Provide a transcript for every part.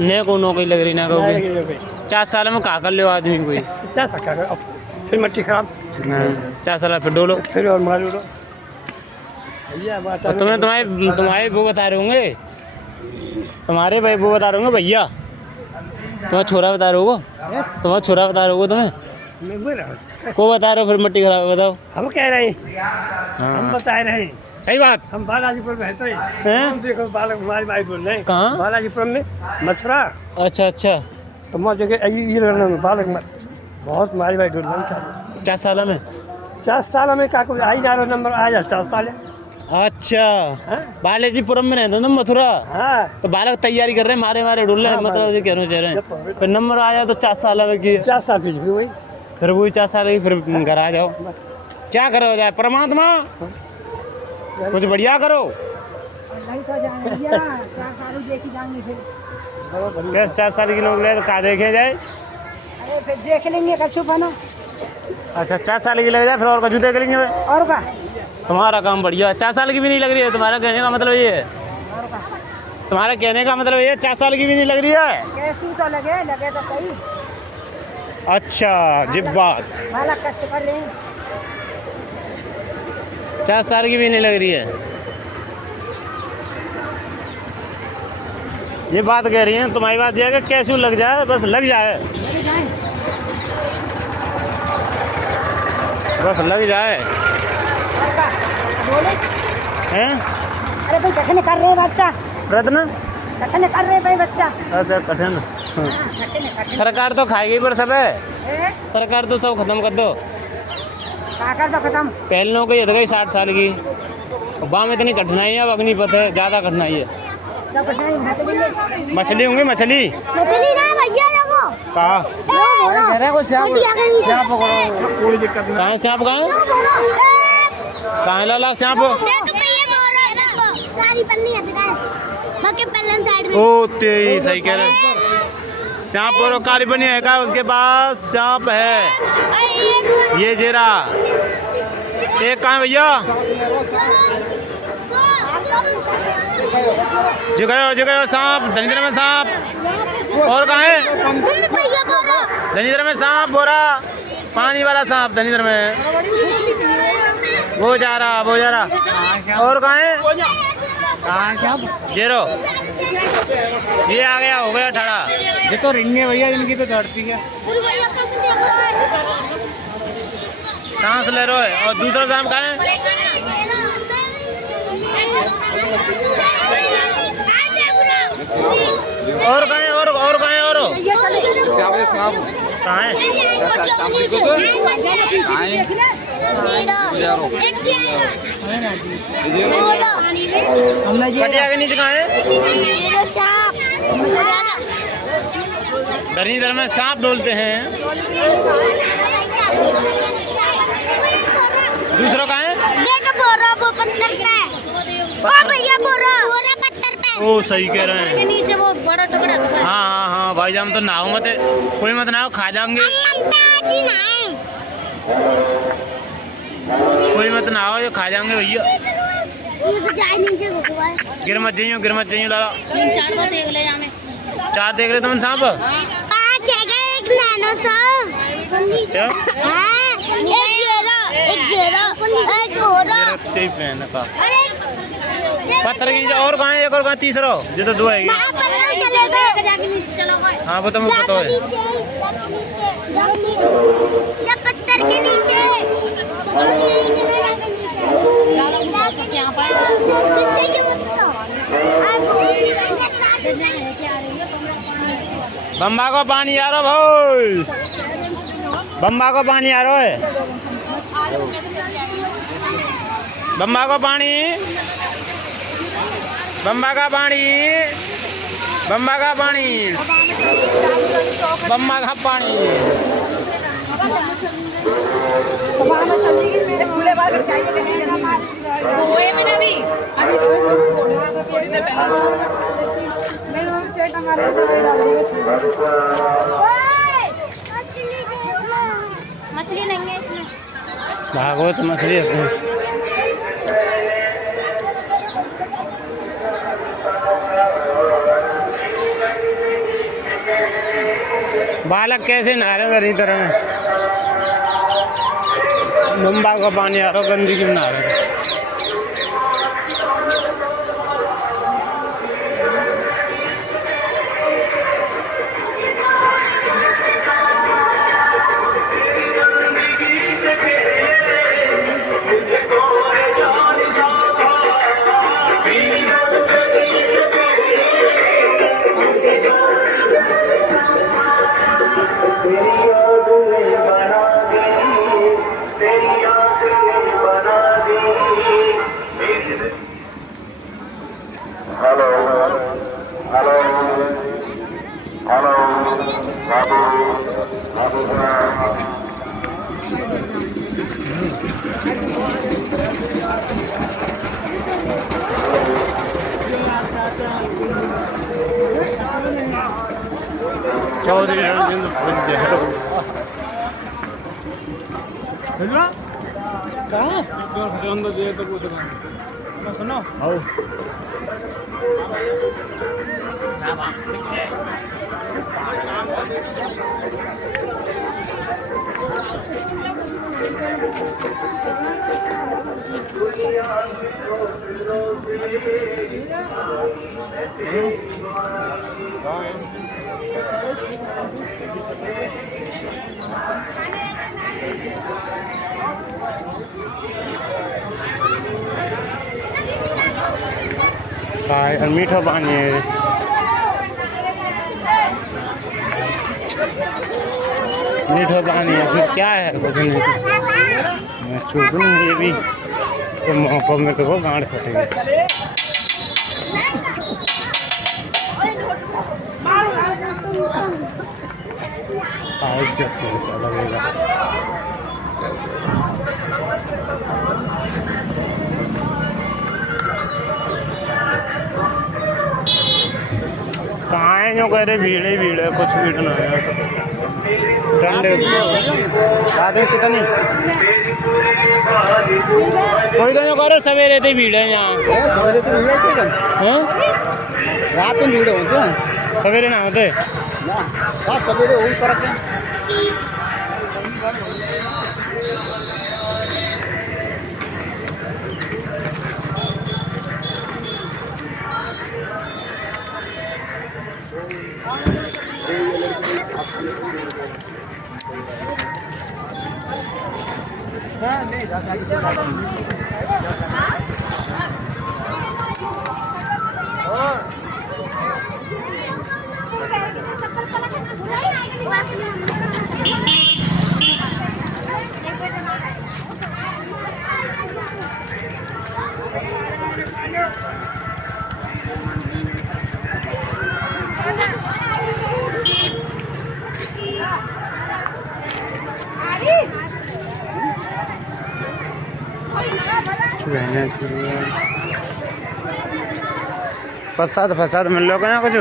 ने को नौकरी लग रही ना कोई 4 साल में कहा कर लो आदमी कोई क्या सकता है अब फिर मिट्टी खराब 4 साल फिर डोलो फिर और मार लो भैया बात तो तुम्हें तुम्हारे वो बता रहे होंगे तुम्हारे भाई वो बता रहे होंगे भैया तुम्हारा छोरा बता रहे होगा तुम्हारा छोरा बता रहे होगा तुम्हें मैं बोल रहा हूँ को बता रहे हो फिर मिट्टी खराब बताओ हम कह रहे हैं हम बता रहे हैं सही बात हम बालाजीपुर में रहते हैं? हैं देखो बालक हमारी भाई बोल रहे हैं कहाँ? बालाजीपुर में मथुरा अच्छा अच्छा तो मैं जगह ये रहना में बालक बहुत हमारी भाई बोल रहे हैं 4 साल में 4 साल में का कोई आई जा रहा नंबर आ जा 4 साल अच्छा बालाजीपुरम में रहते हो तुम मथुरा हाँ तो बालक तैयारी कर रहे हैं मारे डुल रहे हैं मतलब ये कहना चाह रहे हैं फिर नंबर आया तो 4 साल में की 4 साल फिर वही फिर वही 4 साल की फिर घर आ जाओ क्या करो जाए परमात्मा कुछ बढ़िया करो नहीं तो जाएंगे 4 साल देखी जाएंगे फिर कैसे 4 साल की नौकरी है तो कहाँ देखे जाए अरे फिर देख लेंगे कछु बनो अच्छा 4 साल की लग जाए फिर और कछु देख लेंगे और का तुम्हारा काम बढ़िया 4 साल की भी नहीं लग रही है तुम्हारा कहने का मतलब ये है तुम्हारा कहने का मतलब ये 4 साल की भी नहीं लग रही है कैसी तो लगे तो सही अच्छा जिब बात वाला कष्ट कर लें 4 साल की भी नहीं लग रही है ये बात कह रही हैं तुम्हारी बात यह है कि कैसे लग जाए बस लग जाए बस लग जाए बोले हैं अरे भाई कठिन कर रहे हैं बच्चा प्रयत्न कठिन कर रहे हैं भाई बच्चा अच्छा कठिन कठिन सरकार तो खाएगी पर सब है सरकार तो सब खत्म कर दो काकर तो खत्म पहले लोगों की गई 60 साल की वहाँ में इतनी कठिनाई है अब अग्निपथ है ज़्यादा कठिनाई है सब कठिनाई मछली होंगी मछली मछली ना भैया लोगो कहाँ कोई दिक्कत कहाँ है सांप कहाँ है कहाँ है लाला सांप ओ तेरी सही कह रहे हैं सांप और कारी बनी है का उसके पास सांप है ये जेरा एक कहाँ है भैया जगह सांप धनीधर में सांप और कहाँ है धनीधर में सांप बोरा पानी वाला सांप धनीधर में वो जा रहा और कहाँ है जेरो ये आ गया हो गया ठड़ा ये तो रिंगे भैया इनकी तो धरती है सांस ले रहे हो और दूसरा सांप कहाँ है और कहाँ है और कहाँ है और कहाँ है पटिया के नीचे कहाँ है धनीधर में सांप डोलते हैं दूसरा कहाँ है वो पत्थर पे भैया बोरा पत्थर पे ओ सही कह रहे हैं नीचे वो बड़ा टुकड़ा हाँ भाई जान तो नाव मत कोई मत नाव खा जाएंगे कोई मत नाव जो खा जाएंगे भैया गिर मत जाइयो लाला 3-4 को देख ले जाने 4 देख रहे तुम सांप 5 है एक नैनो सा अच्छा एक जेरा एक बोरा का पत्थर की और कहाँ है एक और कहाँ तीसरा जो तो 2 है हाँ वो तो मुझे पता है पत्थर के नीचे बम्बा को पानी आ रहा भाई बम्बा को पानी आ रहा है बम्बा को पानी बम्बा का पानी बम्बा का पानी बम्बा का पानी मछली नहीं है इसमें भागवत मछली है बालक कैसे नहा रहे हैं इधर में, मुंबा का पानी आ रहा है, गंदगी में नहा रहे हैं। चौधरी सुनो मीठा पानी है। मीठा पानी है, फिर क्या है कुछ नहीं। मैं छोड़ दूँ ये भी तो मौका में तो वो गांड फटेगी। लगेगा कहाँ है जो कह रहे भीड़ ही भीड़ है, कुछ भीड़ ना है ठंडे रात में कितनी कोई तो जो कह रहे सवेरे से भीड़ है यहाँ। सवेरे तो भीड़ है, रात में भीड़ होते हैं, सवेरे ना होते रात सवेरे वही फर्क है। फसाद फसाद मिल लो क्या कुछ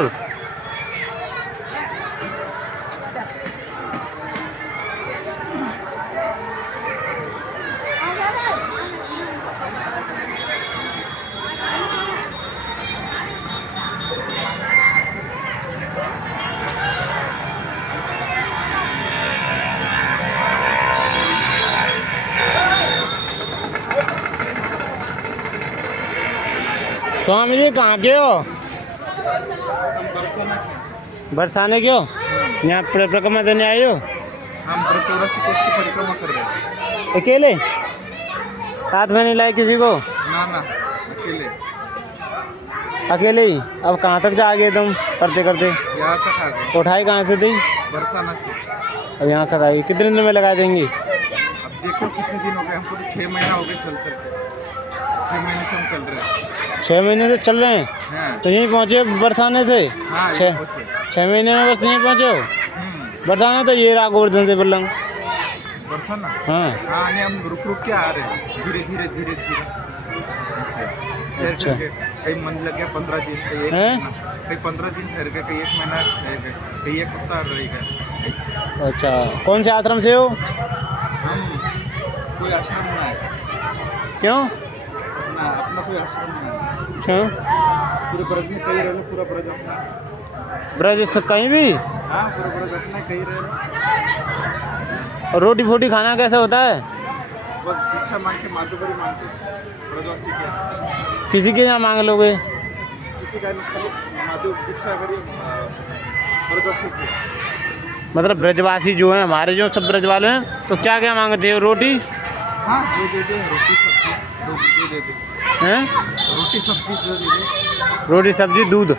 स्वामी जी कहाँ के हो? बरसाने क्यों यहाँ परिक्रमा देने आए हो? हम 84 कोस की परिक्रमा कर रहे हैं। अकेले? साथ में नहीं लाए किसी को? ना ना अकेले। अकेले ही? अब कहाँ तक जाओगे तुम करते करते? यहाँ तक आ गए। उठाई कहाँ से थी? बरसाना से। अब यहाँ तक आई, कितने दिन में लगा देंगी? अब देखो कितने दिन हो गए, हमको तो 6 महीना हो गए चल चल के। 6 महीने से हम चल रहे हैं। 6 महीने से चल रहे हैं? हाँ। तो यहीं पहुँचे बरसाने से? हाँ, 6 महीने में बस यहीं पहुँचे हो? बरसाने तो ये रहा गोवर्धन से बल्लंग। बरसाना? हाँ हाँ, नहीं हम रुक रुक के आ रहे हैं, धीरे धीरे धीरे धीरे। अच्छा। कहीं मन लग गया 15 दिन, कहीं 1 महीना, कहीं 15 दिन ठहर गए, कहीं 1 महीना ठहर गए, कहीं 1 हफ्ता रहेगा। अच्छा, कौन से आश्रम से हो? हम कोई आश्रम नहीं आया। क्यों? अपना कोई आश्रम नहीं है। अच्छा, पूरे ब्रज में कहीं रहना, पूरा ब्रज अपना। ब्रज से कहीं भी? हाँ पूरा घटना कही रहे। और रोटी फोटी खाना कैसे होता है? बस भिक्षा मांग के माधुकरी मांग के ब्रजवासी के किसी के यहाँ मांग लोगे? किसी का खाली माधु भिक्षा करिए ब्रजवासी के। मतलब ब्रजवासी जो हैं हमारे, जो सब ब्रज वाले हैं, तो क्या क्या मांगते हो? रोटी? हाँ जो दे दे, रोटी सब्जी जो दे दे हैं? रोटी सब्जी जो दे दे, रोटी सब्जी दूध?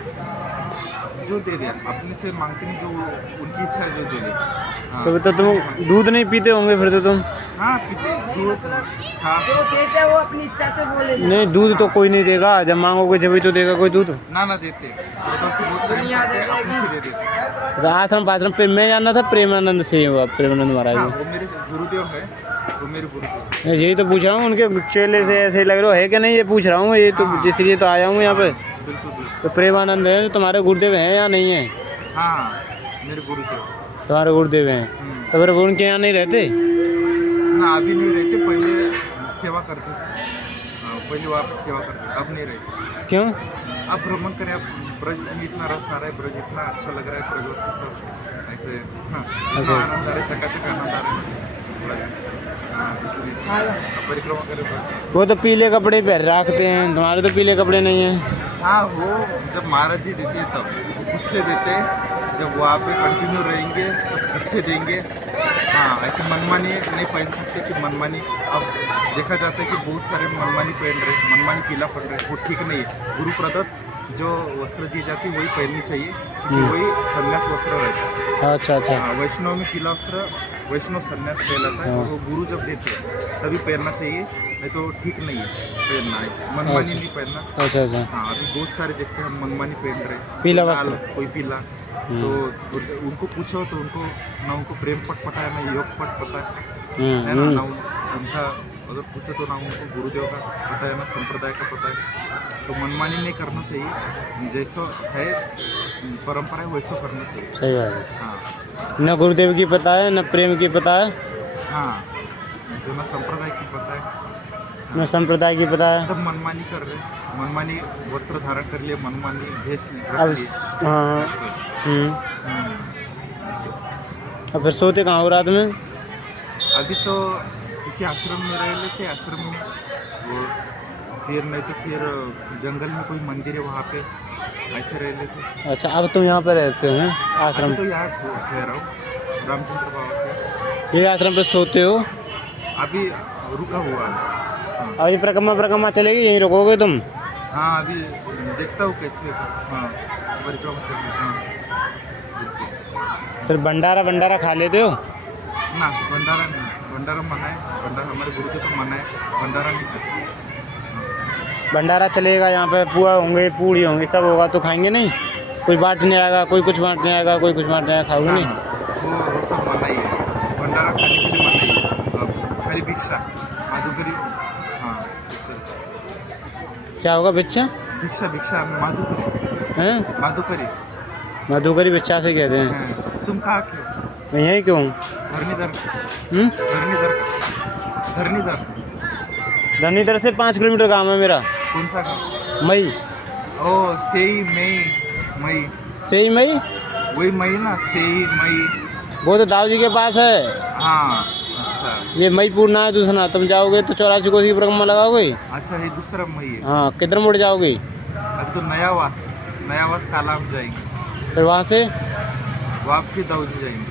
जो दे दे। अपने से मांगते नहीं, जो उनकी इच्छा है जो दे दे। हाँ, तो तुम दूध नहीं पीते होंगे फिर तो तुम? हाँ पीते दूध छाछ। जो देते हैं वो अपनी इच्छा से बोले। नहीं, दूध तो कोई नहीं देगा, जब मांगोगे जब तो देगा कोई दूध। ना देते ब्रजवासी बहुत प्रेम करते हैं, अपने से दे देते। तो आश्रम पे मैं जानना था प्रेमानंद से, प्रेमानंद महाराज हाँ जी। वो मेरे गुरुदेव है, वो मेरे गुरुदेव। यही तो पूछ रहा हूँ, उनके चेले से ऐसे लग रहे हो है कि नहीं, ये पूछ रहा हूँ। ये तो इसलिए तो आया हूँ यहाँ पे। बिल्कुल बिल्कुल। तो प्रेमानंद है जो तुम्हारे गुरुदेव हैं या नहीं है? हाँ मेरे गुरुदेव तुम्हारे गुरुदेव हैं, तो फिर वो उनके यहाँ नहीं रहते? ना अभी नहीं रहते, पहले सेवा करते थे। हाँ पहले वहाँ पे सेवा करते, अब नहीं रहते। क्यों? अब भ्रमण करें, अब ब्रज में इतना रस आ रहा है, ब्रज इतना अच्छा लग रहा है, ब्रजवासी सब ऐसे हाँ अच्छा। आनंद आ रहा है, चकाचक आनंद आ रहा है। हाँ इसलिए परिक्रमा करें ब्रज। वो तो पीले कपड़े पहन रखते हैं, तुम्हारे तो पीले कपड़े नहीं हैं। हाँ वो जब महाराज जी देते हैं तब खुद से देते हैं, जब वहाँ पे कंटिन्यू रहेंगे तो खुद से देंगे। हाँ ऐसे मनमानी नहीं पहन सकते कि मनमानी। अब देखा जाता है कि बहुत सारे मनमानी पहन रहे, मनमानी पीला पहन रहे, वो ठीक नहीं है। गुरु प्रदत्त जो वस्त्र दी जाती है वही पहननी चाहिए, क्योंकि वही संन्यास वस्त्र रहता है। अच्छा अच्छा। हाँ, वैष्णव में पीला वस्त्र वैष्णव संन्यास कहलाता है, और वो गुरु जब देते हैं तभी पहनना चाहिए, नहीं तो ठीक नहीं है पहनना, ऐसे मनमानी नहीं पहनना। अच्छा अच्छा। हाँ अभी बहुत सारे देखते हैं हम मनमानी पहन रहे, पीला लाल, वस्त्र। कोई पीला। तो उनको पूछो तो उनको ना उनको प्रेम पट पता है, ना योग पट पता है ना ना उनका अगर पूछो तो ना उनको गुरुदेव का पता है, ना संप्रदाय का पता है। तो मनमानी नहीं करना चाहिए, जैसा है परंपरा है वैसा करना चाहिए। सही बात है। हाँ न गुरुदेव की पता है, न प्रेम की पता है, हाँ जो ना संप्रदाय की पता है, न संप्रदाय की पता है। सब मनमानी कर रहे हैं, मनमानी वस्त्र धारण कर लिए, मनमानी भेष अब रख लिए। हाँ। अब फिर सोते कहाँ हो रात में? अभी तो किसी आश्रम में रह लेते, आश्रम में वो फिर नहीं तो फिर जंगल में कोई मंदिर है वहाँ पे ऐसे रह लेते। अच्छा, अब तुम यहाँ पे रहते हैं आश्रम? तो यहाँ ठहरा हूँ रामचंद्र बाबा के। ये आश्रम पे सोते हो? अभी रुका हुआ है। हाँ अभी परिक्रमा चलेगी, यहीं रुकोगे तुम? हाँ अभी देखता हूँ कैसे। हाँ परिक्रमा चलेगी। हाँ फिर भंडारा खा लेते हो? ना भंडारा नहीं, भंडारा मना है, भंडारा हमारे गुरुदेव को मना है, भंडारा नहीं खाते। भंडारा चलेगा यहाँ पे, पुआ होंगे, पूड़ी होंगे, सब होगा तो खाएंगे नहीं? कोई बांटने आएगा, कोई कुछ बांटने आएगा, कोई कुछ बांटने आएगा, खाओगे नहीं? वो सब मना ही है, भंडारा खाने के लिए मना ही है। खाली भिक्षा माधुकरी। हाँ क्या होगा भिक्षा? भिक्षा भिक्षा माधुकरी हैं? माधुकरी। मधुकरी भिक्षा से कहते हैं। हाँ, तुम कहाँ के हो? मैं यहीं क्यों हूँ? धरणीधर। धरणीधर धरणीधर धरणीधर से 5 किलोमीटर गाँव है मेरा। कौन सा गाँव? मई। ओ सेई मई मई सही मई? वही मई ना, सेई मई। वो तो दाऊ जी के पास है। हाँ अच्छा ये मईपुर ना है दूसरा। तुम जाओगे तो 84 कोसी की परिक्रमा लगाओगे। अच्छा ये दूसरा मई है। हाँ, किधर मुड़ जाओगे? अब तो नयावास काला हम जाएंगे, फिर वहाँ से वहाँ के दाऊदी जाएंगे।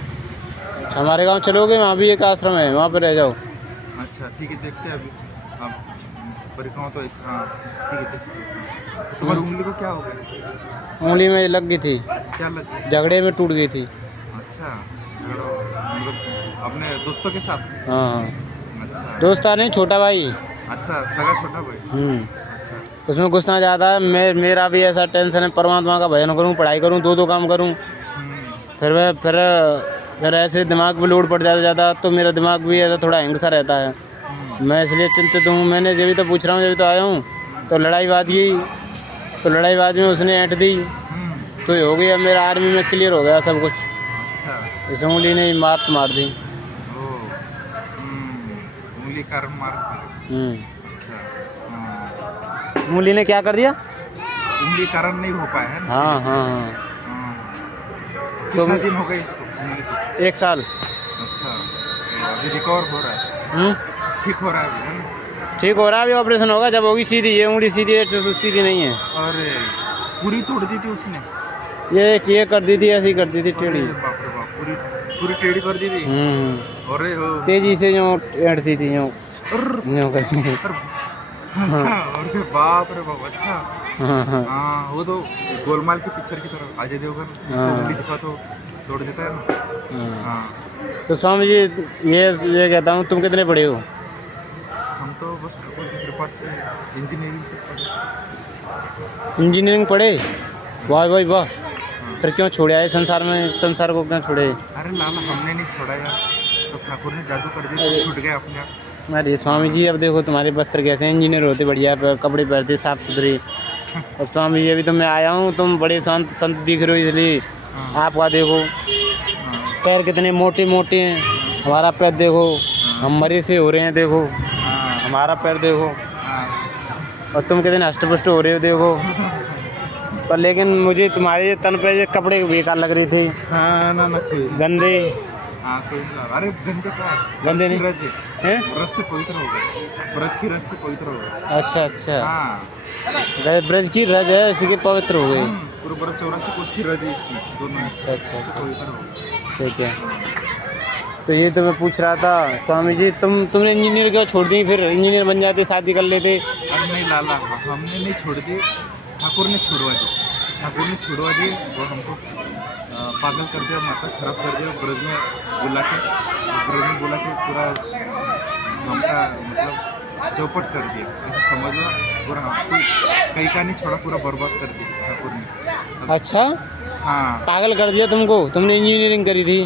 अच्छा, हमारे गांव चलोगे? वहाँ भी एक आश्रम है, वहाँ पे रह जाओ। अच्छा ठीक है, देखते हैं अभी। हाँ परिक्रमा तो ऐसा। हाँ ठीक है देखते हैं। तुम्हारी उंगली को क्या हो गया? उंगली में लग गई थी, क्या लग गया? झगड़े में टूट गई थी। अच्छा मतलब अपने दोस्तों के साथ? हाँ हाँ, अच्छा दोस्ता नहीं, छोटा भाई। अच्छा सगा छोटा भाई। अच्छा उसमें गुस्सा ज़्यादा है। मेरा भी ऐसा टेंशन है, परमात्मा का भजन करूँ, पढ़ाई करूँ, दो काम करूँ। फिर ऐसे दिमाग में लोड पड़ जाता ज़्यादा, तो मेरा दिमाग भी ऐसा थोड़ा हैंग सा रहता है। मैं इसलिए चिंतित हूँ। मैंने जब भी तो पूछ रहा हूँ, जब भी तो आया हूँ, तो लड़ाईबाजी में उसने ऐंठ दी, तो ये हो गया। मेरा आर्मी में क्लियर हो गया सब कुछ। अच्छा इस उंगली ने मार दी। ओ उंगली कारण मार। अच्छा हाँ। उंगली ने क्या कर दिया? उंगली कारण नहीं हो पाया है ना? हाँ हाँ हाँ। हाँ। कितना दिन हो गए इसको घूमने को? 1 साल। अच्छा, तो अभी रिकवर हो रहा है, हम्म, ठीक हो रहा है अभी, है ना? ठीक हो रहा है, अभी ऑपरेशन होगा जब होगी सीधी। ये उंगली सीधी है, तो सीधी नहीं है। अरे पूरी तोड़ दी थी उसने? ये कर दी थी, ऐसी कर दी थी टेढ़ी। अरे बाप रे बाप, पूरी पूरी टेढ़ी कर दी थी। अरे हो, तेजी से जो ऐंठती थी जो करके। अच्छा, अरे बाप रे बाप, अच्छा। हाँ हाँ हाँ, वो तो गोलमाल की पिक्चर की तरह अजय देवगन उसको उंगली दिखा तो तोड़ देता है ना। हाँ, तो स्वामी जी ये कहता हूँ, तुम कितने बड़े हो? हम तो बस ठाकुर की कृपा से इंजीनियरिंग इंजीनियरिंग पढ़े? वाह भाई वाह। फिर क्यों छोड़े आए संसार में? संसार को क्यों छोड़े? अरे लाला, हमने नहीं छोड़ा यार, सब ठाकुर ने जादू कर दिया, सब छूट गए अपने आप। अरे स्वामी जी, अब देखो तुम्हारे वस्त्र कैसे हैं, इंजीनियर होते बढ़िया, कपड़े पहनते साफ सुथरे। और स्वामी जी, अभी तो मैं आया हूँ, तुम बड़े संत संत दिख रहे हो, इसलिए आपका देखो पैर कितने मोटे मोटे हैं, हमारा पैर देखो हम मरे से हो रहे हैं, देखो हमारा पैर देखो, और तुम कितने हष्टपुष्ट हो रहे हो देखो। पर लेकिन मुझे तुम्हारे तन पे ये कपड़े बेकार लग रहे थे, हाँ ना ना, कोई गंदे। हाँ कोई ना, अरे गंदे का गंदे नहीं रज हैं? रस से पवित्र हो गए, व्रत की रस से पवित्र हो गए। अच्छा अच्छा, हाँ, ब्रज की रज है, इसी के पवित्र हो गए। पूरे व्रत 84 कोष की रज है इसमें, दोनों अच्छा अच्छा इससे अच्छा, पवित्र हो गए। ठीक है। तो ये तो मैं पूछ रहा था स्वामी जी, तुमने इंजीनियर क्यों छोड़ दी? फिर इंजीनियर बन जाते, शादी कर लेते। अब नहीं लाला, हमने नहीं छोड़ दी, ठाकुर ने छुड़वा दी, ठाकुर ने छुड़वा दी और हमको पागल कर दिया, माथा खराब कर दिया, ब्रज में बुला के पूरा हमका मतलब चौपट कर दिया, ऐसे समझ लो। पूरा कहीं का नहीं छोड़ा, पूरा बर्बाद कर दिया ठाकुर ने। अच्छा, हाँ पागल कर दिया तुमको? तुमने इंजीनियरिंग करी थी।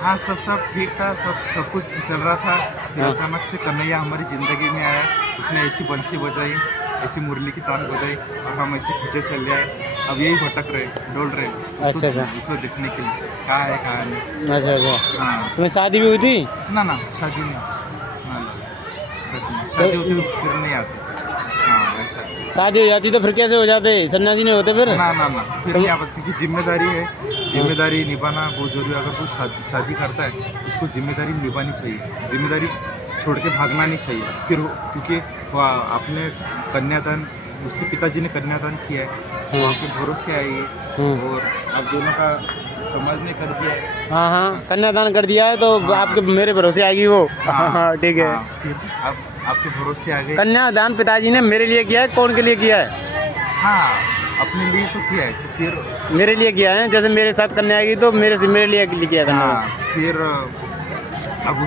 हाँ, सब ठीक था, सब कुछ चल रहा था। फिर अचानक से कन्हैया हमारी ज़िंदगी में आया, उसने ऐसी बंसी बजाई, ऐसी मुरली की तान बजाई, और हम ऐसे खींचे चल जाए। अब यही भटक रहे, डोल रहे अच्छा अच्छा, उसको देखने के लिए कहाँ है कहाँ नहीं। अच्छा अच्छा। हाँ, तुम्हें शादी भी हुई थी? ना ना, शादी नहीं, ना शादी होती तो फिर नहीं आते। हाँ, ऐसा शादी हो जाती तो फिर कैसे हो जाते? सन्यासी नहीं होते फिर? ना ना ना, फिर नहीं आते, क्योंकि जिम्मेदारी है, जिम्मेदारी निभाना बहुत जरूरी है। अगर कोई शादी करता है, उसको जिम्मेदारी निभानी चाहिए, जिम्मेदारी छोड़ के भागना नहीं चाहिए। फिर क्योंकि आपने कन्यादान, उसके पिताजी ने कन्यादान किया है, वो आपके भरोसे आई है, और आप दोनों का समाज ने कर दिया है। हाँ हाँ, कन्यादान कर दिया है तो आपके मेरे भरोसे आएगी वो। हाँ ठीक है। हाँ, फिर आप आपके भरोसे आ गए। कन्यादान पिताजी ने मेरे लिए किया है? कौन के लिए किया है? हाँ, अपने लिए तो किया है, तो फिर मेरे लिए किया है। जैसे मेरे साथ कन्या आएगी तो मेरे लिए किया कन्या। हाँ, फिर अब वो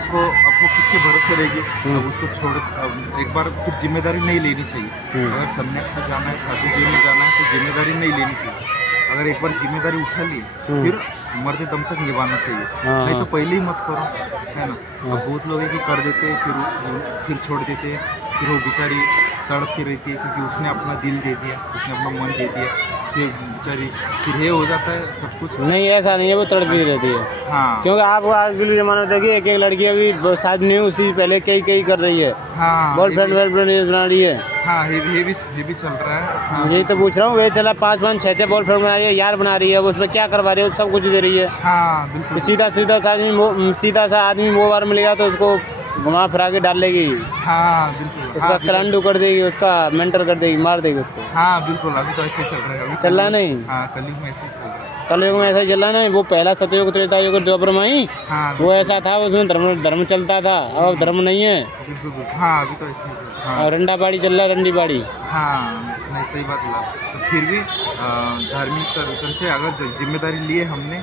किसके भरोसे रहेगी? अब उसको छोड़, अब एक बार फिर जिम्मेदारी नहीं लेनी चाहिए। अगर संन्यास में जाना है, साधु जी में जाना है, तो जिम्मेदारी नहीं लेनी चाहिए। अगर एक बार जिम्मेदारी उठा ली, फिर मरते दम तक निभाना चाहिए। नहीं तो पहले ही मत करो, है ना। अब बहुत लोग हैं कि कर देते, फिर छोड़ देते, फिर वो बेचारी तड़पती रहती है, क्योंकि उसने अपना दिल दे दिया, उसने अपना मन दे दिया, फिर बेचारी फिर ये हो जाता है सब कुछ। नहीं, ऐसा नहीं है, वो तड़पती रहती है। हाँ, क्योंकि आप आज भी जमाना देखिए, एक लड़की अभी शादी नहीं हुई, उसी पहले कई कर रही है, हाँ, गर्लफ्रेंड बना रही है। हाँ, ये भी चल रहा है। हाँ, यही तो पूछ रहा हूँ, वे चला 5 6 बॉयफ्रेंड बना रही है, यार बना रही है, उसमें क्या करवा रही है? सब कुछ दे रही है। हाँ बिल्कुल। सीधा सा आदमी मोबाइल मिलेगा तो उसको घुमा फिरा के डाल लेगी, हाँ बिल्कुल, उसका कलंडू कर देगी, उसका मेंटर कर देगी, मार देगी उसको। हाँ बिल्कुल, अभी तो ऐसे ही चल रहा है। अभी चल रहा नहीं? हाँ, कलयुग में ऐसे ही चल रहा है। कलयुग में ऐसा ही चल रहा नहीं। वो पहला सतयुग, त्रेता युग, द्वापर में हाँ वो ऐसा था, उसमें धर्म चलता था। अब धर्म नहीं है, बिल्कुल। हाँ, अभी तो ऐसे ही चल रहा है। और रंडा बाड़ी चल रहा है, रंडी बाड़ी। हाँ, नहीं, सही बात है। तो फिर भी धार्मिक तरह से अगर जिम्मेदारी लिए हमने,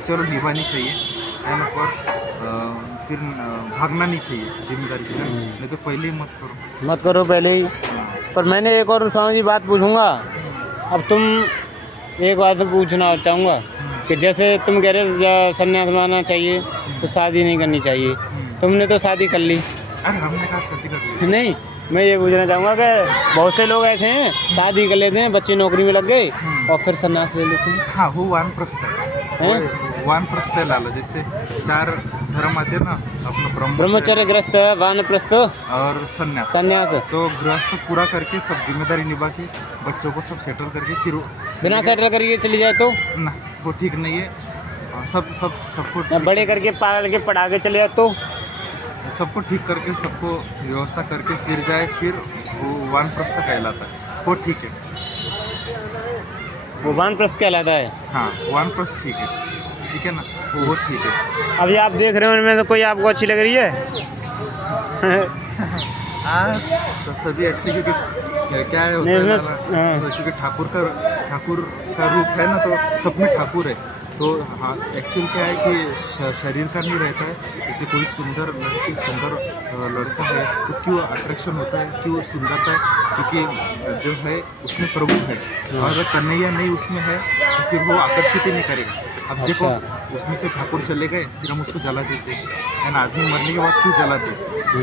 चलो निभानी चाहिए, है ना। पर फिर भागना नहीं चाहिए जिम्मेदारी से, नहीं तो पहले ही मत करो पहले ही। पर मैंने एक और स्वामी जी बात पूछूंगा। अब तुम एक बात पूछना चाहूँगा कि जैसे तुम कह रहे संन्यास मानना चाहिए तो शादी नहीं करनी चाहिए, तुमने तो शादी कर ली। अरे हमने कहा शादी कर ली। नहीं, मैं ये पूछना चाहूँगा कि बहुत से लोग ऐसे हैं, शादी कर लेते हैं, बच्चे नौकरी में लग गए और फिर संन्यास ले लेते हैं। हाँ, वो वानप्रस्थ है, वानप्रस्थ है लाला। जैसे 4 धर्म आते हैं ना, अपना ब्रह्मचर्य, ग्रस्त, वानप्रस्थ और संन्यास। तो गृहस्थ पूरा करके सब जिम्मेदारी निभा के बच्चों को सब सेटल करके फिर बिना सेटल करके चली जाए तो ना, वो ठीक नहीं है। सबको बड़े करके पाल के पढ़ा के चले जाए तो सबको ठीक करके सबको व्यवस्था करके फिर जाए, फिर वो वानप्रस्थ कहलाता है, वो ठीक है। वो वानप्रस्थ कहलाता है। हाँ वानप्रस्थ ठीक है ना, वो ठीक है। अभी आप देख रहे हो उनमें तो कोई आपको अच्छी लग रही है? हाँ सभी अच्छी, क्योंकि क्या है होता है ना, हाँ। क्योंकि ठाकुर का रूप है ना, तो सब में ठाकुर है। तो हाँ एक्चुअल क्या है कि शरीर का नहीं रहता है। जैसे कोई सुंदर लड़की, सुंदर लड़का है तो क्यों अट्रैक्शन होता है, क्यों सुंदरता है, क्योंकि जो है उसमें प्रभु है। और अगर कन्हैया नहीं उसमें है तो फिर वो आकर्षित ही नहीं करेगा। अब देखो उसमें से ठाकुर चले गए, फिर हम उसको जला देते हैं ना। आदमी मरने के बाद क्यों जलाते?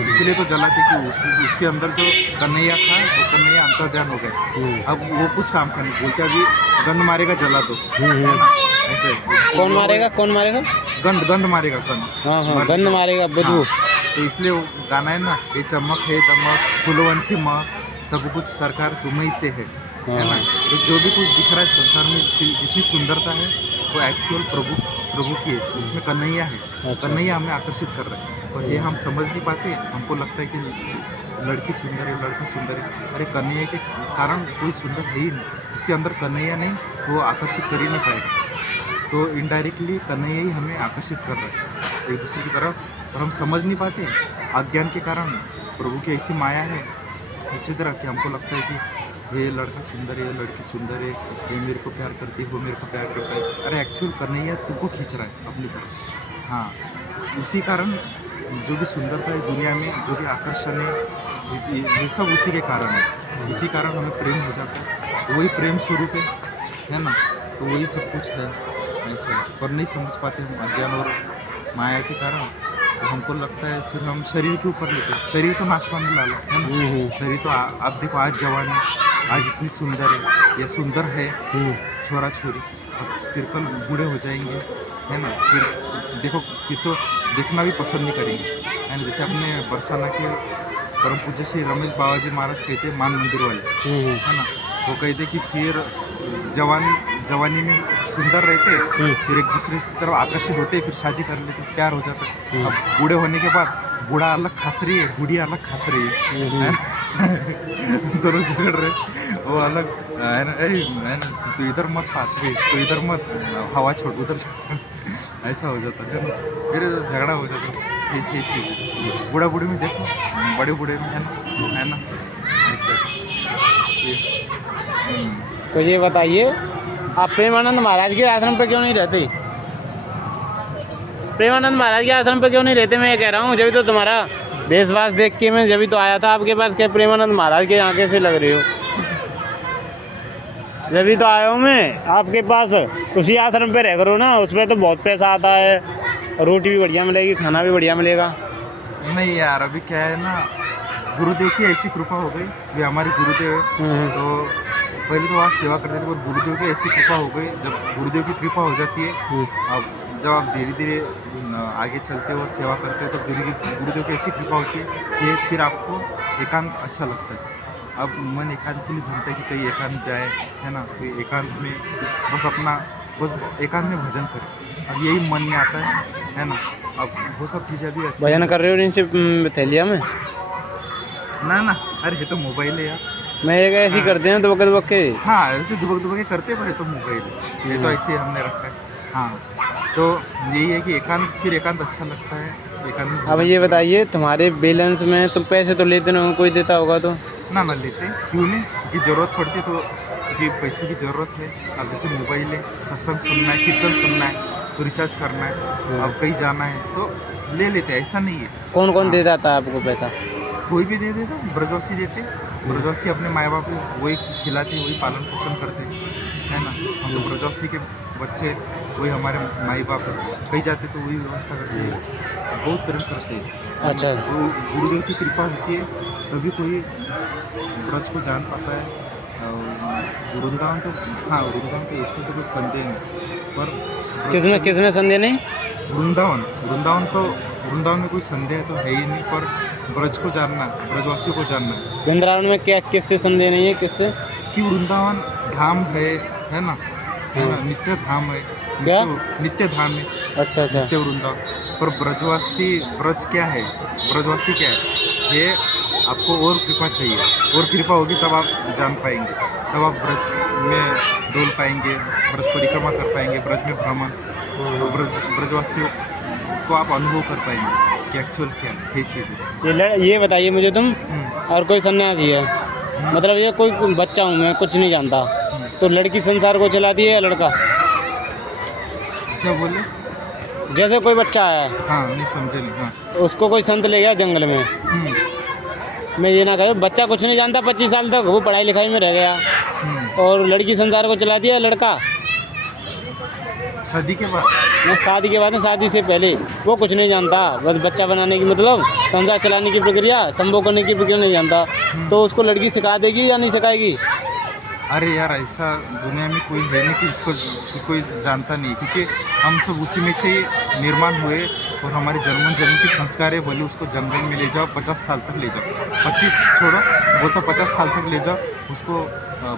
इसलिए तो जलाते कि उसके अंदर जो कन्हैया था वो कन्हैया अंतर्ध्यान हो गए। अब वो कुछ काम का नहीं बोलते, अभी गंध मारेगा जला दो, है ना, ऐसे। कौन मारेगा? गंध मारेगा, गंध। हाँ गंध मारेगा, बदबू। तो इसलिए वो गाना है ना, ये चमक है दमक फुलवंशी माँ, सब कुछ सरकार तुम्हें से है ना। तो जो भी कुछ दिख रहा है संसार में, जितनी सुंदरता है वो एक्चुअल प्रभु की है, उसमें कन्हैया है। कन्हैया हमें आकर्षित कर रहा है, और ये हम समझ नहीं पाते। हमको लगता है कि लड़की सुंदर है, लड़का सुंदर है। अरे कन्हैया के कारण कोई सुंदर है ही नहीं, उसके अंदर कन्हैया नहीं तो वो आकर्षित कर ही नहीं पाएगा। तो इनडायरेक्टली कन्हैया ही हमें आकर्षित कर रहा है एक दूसरे की तरफ, और हम समझ नहीं पाते। अज्ञान के कारण प्रभु की ऐसी माया है अच्छी तरह कि हमको लगता है कि ये लड़का सुंदर है, ये लड़की सुंदर है, ये मेरे को प्यार करती है, वो मेरे को प्यार करता है। अरे एक्चुअल कन्हैया तुमको खींच रहा है अपनी तरफ। हाँ उसी कारण जो भी सुंदरता है दुनिया में, जो भी आकर्षण है, ये सब उसी के कारण है। इसी कारण हमें प्रेम हो जाता है, वही प्रेम स्वरूप है ना। तो वही सब कुछ है ऐसा, पर नहीं समझ पाते हम अज्ञान और माया के कारण। तो हमको लगता है फिर हम शरीर के ऊपर लेते हैं। शरीर तो नाशवान लाला है ना, शरीर तो आप देखो आज जवान है, आज इतनी सुंदर है, ये सुंदर है छोरा छोरी, अब फिर कल बूढ़े हो जाएंगे, है ना। फिर देखो फिर तो देखना भी पसंद नहीं करेंगे, है ना। जैसे अपने बरसाना के परम पूज्य श्री रमेश बाबाजी महाराज कहते हैं, मान मंदिर वाले, है ना, वो कहते कि फिर जवानी में सुंदर रहते, फिर एक दूसरे की तरफ आकर्षित होते, फिर शादी कर लेते, प्यार हो जाता है। अब बूढ़े होने के बाद बूढ़ा अलग खास रही है, बूढ़ी अलग खास रही है, दोनों झगड़ रहे, वो अलग है ना, तो इधर मत खाते, तो इधर मत हवा छोड़, उधर ऐसा हो जाता है ना, फिर झगड़ा हो जाता है। ये चीज़ है बूढ़ा बूढ़ी में, देखो बड़े बूढ़े में, है ना ऐसा। तो ये बताइए आप प्रेमानंद महाराज के आश्रम पे क्यों नहीं रहते? प्रेमानंद महाराज के आश्रम पे क्यों नहीं रहते? मैं ये कह रहा हूँ, जब तो तुम्हारा वेशवास देख के मैं जब तो आया था आपके पास, क्या प्रेमानंद महाराज के यहाँ कैसे लग रहे हो? जब तो आया हूँ मैं आपके पास, उसी आश्रम पे रह करो ना, उसमें तो बहुत पैसा आता है, रोटी भी बढ़िया मिलेगी, खाना भी बढ़िया मिलेगा। नहीं यार, अभी क्या है ना, गुरुदेव की ऐसी कृपा हो गई, वे हमारे गुरुदेव है। तो पहले तो आज सेवा करते थे, पर गुरुदेव की ऐसी कृपा हो गई। जब गुरुदेव की कृपा हो जाती है, अब जब आप धीरे धीरे आगे चलते हो और सेवा करते हो, तो गुरुदेव की ऐसी कृपा होती है कि फिर आपको एकांत अच्छा लगता है। अब मन एकांत के लिए ढूंढता है कि कहीं एकांत जाए, है ना, कोई एकांत में बस एकांत में भजन करे। अब यही मन में आता है ना। अब वो सब चीज़ें भी अच्छी भजन कर रहे हो इनसे थैलिया में? ना, अरे ये तो मोबाइल है यार। मैं एक ऐसे करते हैं दुबक दुबक के। हाँ ऐसे दुबक के करते, पर ये तो मोबाइल है, ये तो ऐसे हमने रखा है। हाँ तो यही है कि एकांत अच्छा लगता है, एकांत। अब ये बताइए, तुम्हारे बैलेंस में तुम पैसे तो लेते ना, कोई देता होगा तो? ना लेते, क्यों नहीं, कि ज़रूरत पड़ती तो, क्योंकि पैसे की ज़रूरत है। अब जैसे मोबाइल है, सत्संग सुनना है, कीर्तन सुनना है, तो रिचार्ज करना है, अब कहीं जाना है तो ले लेते, ऐसा नहीं है। कौन दे जाता है आपको पैसा? कोई भी दे देता, ब्रजवासी देते, ब्रजवासी अपने माँ बाप को वही खिलाते, वही पालन पोषण करते, है ना। हम तो ब्रजवासी के बच्चे, वही हमारे माई बाप कहीं जाते तो वही व्यवस्था करते हैं, बहुत प्रेम करते हैं। अच्छा, तो गुरुदेव की कृपा होती है तभी कोई ब्रज को जान पाता है। वृंदावन तो, हाँ वृंदावन तो इसमें तो कोई संदेह नहीं, पर किसमें संदेह नहीं? वृंदावन में कोई संदेह तो है ही नहीं, पर ब्रज को जानना, ब्रजवासियों को जानना है। वृंदावन में क्या किससे संदेह नहीं है? किससे? कि वृंदावन धाम है ना, नित्य धाम है, क्या? नित्य धाम है, अच्छा अच्छा। नित्य वृंदावन। पर ब्रज क्या है, ब्रजवासी क्या है, ये आपको और कृपा चाहिए, और कृपा होगी तब आप जान पाएंगे, तब आप ब्रज में डोल पाएंगे, ब्रज परिक्रमा कर पाएंगे, ब्रज में भ्रमण, ब्रजवासियों को आप अनुभव कर पाएंगे कि एक्चुअल क्या है ये चीज़। ये बताइए मुझे तुम, और कोई सन्यासी है, मतलब ये कोई बच्चा हूँ मैं, कुछ नहीं जानता, तो लड़की संसार को चलाती है या लड़का? क्या बोले? जैसे कोई बच्चा है, हाँ नहीं समझे नहीं। हाँ उसको कोई संत ले गया जंगल में, मैं ये ना कहूँ बच्चा कुछ नहीं जानता 25 साल तक, वो पढ़ाई लिखाई में रह गया, और लड़की संसार को चलाती है, लड़का शादी के बाद, मैं शादी के बाद में, शादी से पहले वो कुछ नहीं जानता, बस बच्चा बनाने की मतलब संसार चलाने की प्रक्रिया, संभोग करने की प्रक्रिया नहीं जानता, तो उसको लड़की सिखा देगी या नहीं सिखाएगी? अरे यार ऐसा दुनिया में कोई है नहीं कि इसको कोई जानता नहीं, क्योंकि हम सब उसी में से ही निर्माण हुए, और हमारे जन्म की संस्कार है, बोले उसको जंगल में ले जाओ 50 साल तक ले जाओ, 25 छोड़ो, वो तो 50 साल तक ले जाओ, उसको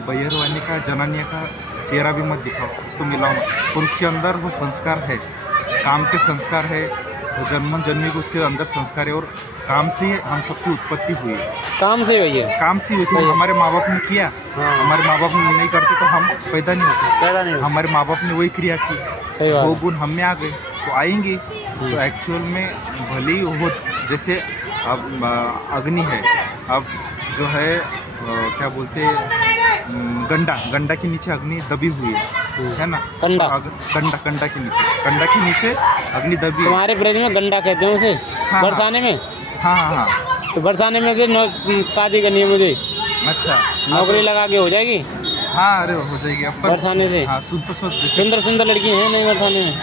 बैरवानी का जनानिया का चेहरा भी मत दिखाओ, उसको मिलाओ मत, और उसके अंदर वो संस्कार है, काम के संस्कार है, वो जन्मी को उसके अंदर संस्कार है, और काम से ही हम सबकी उत्पत्ति हुई है, काम से हुई है, काम से हुई थी, हमारे माँ बाप ने किया, हमारे माँ बाप नहीं करते तो हम पैदा नहीं होते, हमारे माँ बाप ने वही क्रिया की, वो गुण हम में आ गए तो आएंगे। तो एक्चुअल में भले ही वो जैसे अब अग्नि है, अब जो है क्या बोलते गंडा के नीचे अग्नि दबी हुई है ना, कंडा कंडा के नीचे अग्नि दबी है। तुम्हारे ब्रज में गंडा कहते हैं उसे, हाँ, बरसाने में। हाँ, तो बरसाने में से शादी करनी है मुझे, अच्छा नौकरी लगा के हो जाएगी? हाँ अरे हो जाएगी अब बरसाने से। हाँ सुंदर सुंदर लड़की है नहीं बरसाने में?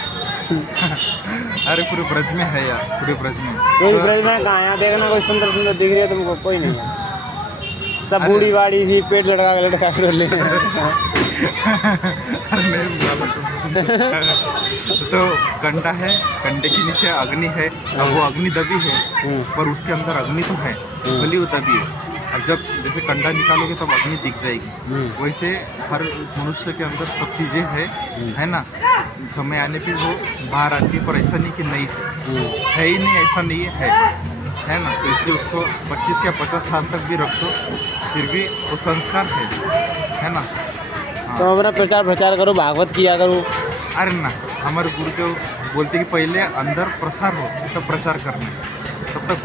अरे पूरे ब्रज में है यार, पूरे ब्रज में। कोई ब्रज में कहाँ, यहाँ देखना कोई सुंदर सुंदर दिख रही है तुमको? कोई नहीं, सब बूढ़ी बाड़ी सी पेट लड़का कर ले। तो कंडा है, कंडे के नीचे अग्नि है, अब वो अग्नि दबी है, पर उसके अंदर अग्नि तो है, भली वो दबी है। अब जब जैसे कंडा निकालोगे तब अग्नि दिख जाएगी, वैसे हर मनुष्य के अंदर सब चीज़ें है ना, समय आने पे वो बाहर आती है, पर ऐसा नहीं कि नहीं है ही नहीं, ऐसा नहीं है ना। तो इसलिए उसको 25 या 50 साल तक भी रख दो, फिर भी वो संस्कार है ना। तो अपना प्रचार करो, भागवत किया करो। अरे ना, हमारे गुरुदेव बोलते कि पहले अंदर प्रसार हो तब प्रचार करना है, तब तक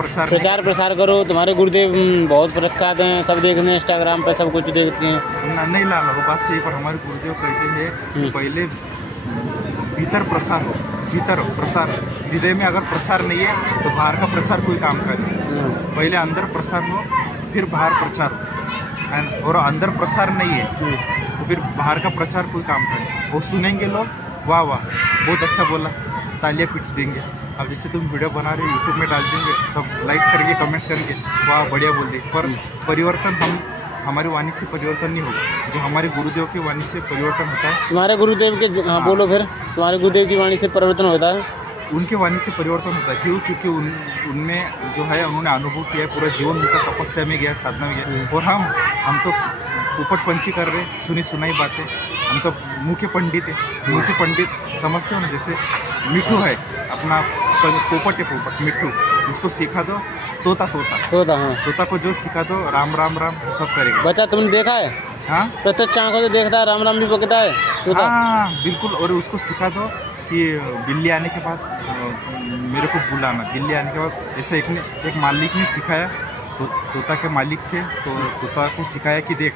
प्रचार करो। तुम्हारे गुरुदेव बहुत प्रख्यात हैं, सब देखते हैं इंस्टाग्राम पे, सब कुछ देखते हैं ना, नहीं लाला वो बात सही, पर हमारे गुरुदेव कहते हैं कि पहले भीतर प्रसार हो, भीतर प्रसार, हृदय में अगर प्रसार नहीं है तो बाहर का प्रचार कोई काम का नहीं। पहले अंदर प्रसार हो फिर बाहर प्रचार हो, है ना, और अंदर प्रसार नहीं है तो फिर बाहर का प्रचार कोई काम का नहीं। वो सुनेंगे लोग, वाह वाह बहुत अच्छा बोला, तालियां पीट देंगे। अब जैसे तुम वीडियो बना रहे हो, यूट्यूब में डाल देंगे, सब लाइक्स करेंगे, कमेंट्स करेंगे, वाह बढ़िया बोल दी, पर परिवर्तन हमारी वाणी से परिवर्तन नहीं होगा, जो हमारे गुरुदेव की वाणी से परिवर्तन होता है। तुम्हारे गुरुदेव के बोलो फिर, तुम्हारे गुरुदेव की वाणी से परिवर्तन होता है? उनके वाणी से परिवर्तन होता है, क्यों? क्योंकि उनमें जो है उन्होंने अनुभव किया है, पूरा जीवन उनका तपस्या में गया, साधना में गया, और हम तो उपट पंची कर रहे, सुनी सुनाई बातें, हम तो मुख्य पंडित है, मुख्य पंडित समझते हो ना। जैसे मिट्टू है अपना, पोपट है, पोपट मिट्टू, उसको सिखा दो तोता, हाँ, तोता को जो सिखा दो राम राम राम सब करेगा। बच्चा तुमने देखा है? हाँ, प्रत्यक्ष आंखों से देखता है, राम राम भी बकता है तोता। हाँ बिल्कुल, और उसको सिखा दो कि बिल्ली आने के बाद मेरे को बुलाना, बिल्ली आने के बाद। ऐसे एक मालिक ने सिखाया, तो तोता के मालिक थे, तो तोता को सिखाया कि देख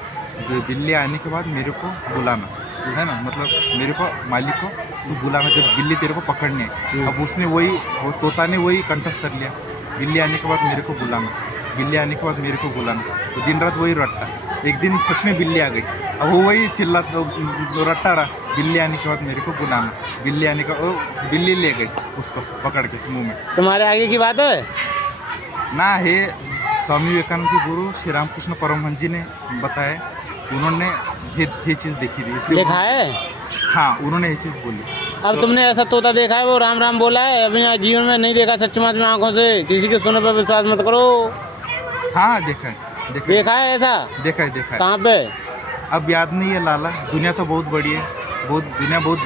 बिल्ली आने के बाद मेरे को बुलाना, है ना, मतलब मेरे को मालिक को तू बुलाना जब बिल्ली तेरे को पकड़ने है। अब उसने वो तोता ने वही कंठस्थ कर लिया, बिल्ली आने के बाद मेरे को बुलाना, बिल्ली आने के बाद मेरे को बुलाना, तो दिन रात वही रट्टा। एक दिन सच में बिल्ली आ गई, अब वो वही चिल्ला रट्टा रहा, बिल्ली आने के बाद मेरे को बुलाना, बिल्ली आने का, बिल्ली ले गई उसको पकड़ के मुँह में। तुम्हारे आगे की बात है ना, है स्वामी विवेकानंद के गुरु श्री रामकृष्ण परमहंस जी ने बताया, उन्होंने ये चीज़ देखी थी, इसलिए देखा है। हाँ, उन्होंने ये चीज़ बोली। अब तुमने ऐसा तोता देखा है वो राम राम बोला है? अपने जीवन में नहीं देखा, सच में आंखों से, किसी के सुनने पर विश्वास मत करो। हाँ देखा है ऐसा? देखा है। कहाँ पे? अब याद नहीं है लाला, दुनिया तो बहुत बड़ी है, दुनिया बहुत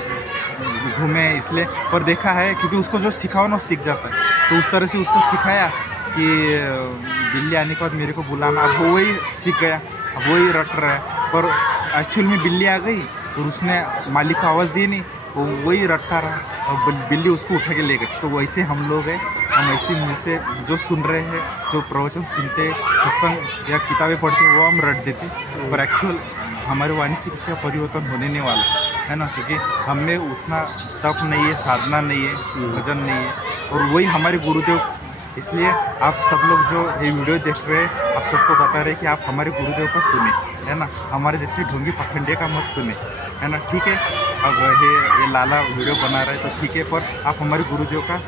घूमे इसलिए, पर देखा है क्योंकि उसको जो सिखाओ ना सीख जाता है, तो उस तरह से उसको सिखाया कि बिल्ली आने के बाद मेरे को बुलाना, अब वो वही सीख गया, अब वही रट रहा है। पर एक्चुअल में बिल्ली आ गई और उसने मालिक को आवाज़ दी नहीं, वो वही रटता रहा और बिल्ली उसको उठा के ले गई। तो वैसे हम लोग हैं, हम ऐसे मुँह से जो सुन रहे हैं, जो प्रवचन सुनते, सत्संग या किताबें पढ़ते वो हम रट देते, पर एक्चुअल हमारे वाणी से किसी का परिवर्तन होने नहीं वाला है ना, क्योंकि हमने उतना तप नहीं है, साधना नहीं है, भजन नहीं है, और वही हमारे गुरुदेव। इसलिए आप सब लोग जो ये वीडियो देख रहे हैं, आप सबको बता रहे हैं कि आप हमारे गुरुदेव को सुने, है ना, हमारे जैसे ढोंगी पखंडे का मत सुने, है ना, ठीक है। अब ये लाला वीडियो बना रहा है तो ठीक है, पर आप हमारे गुरुदेव का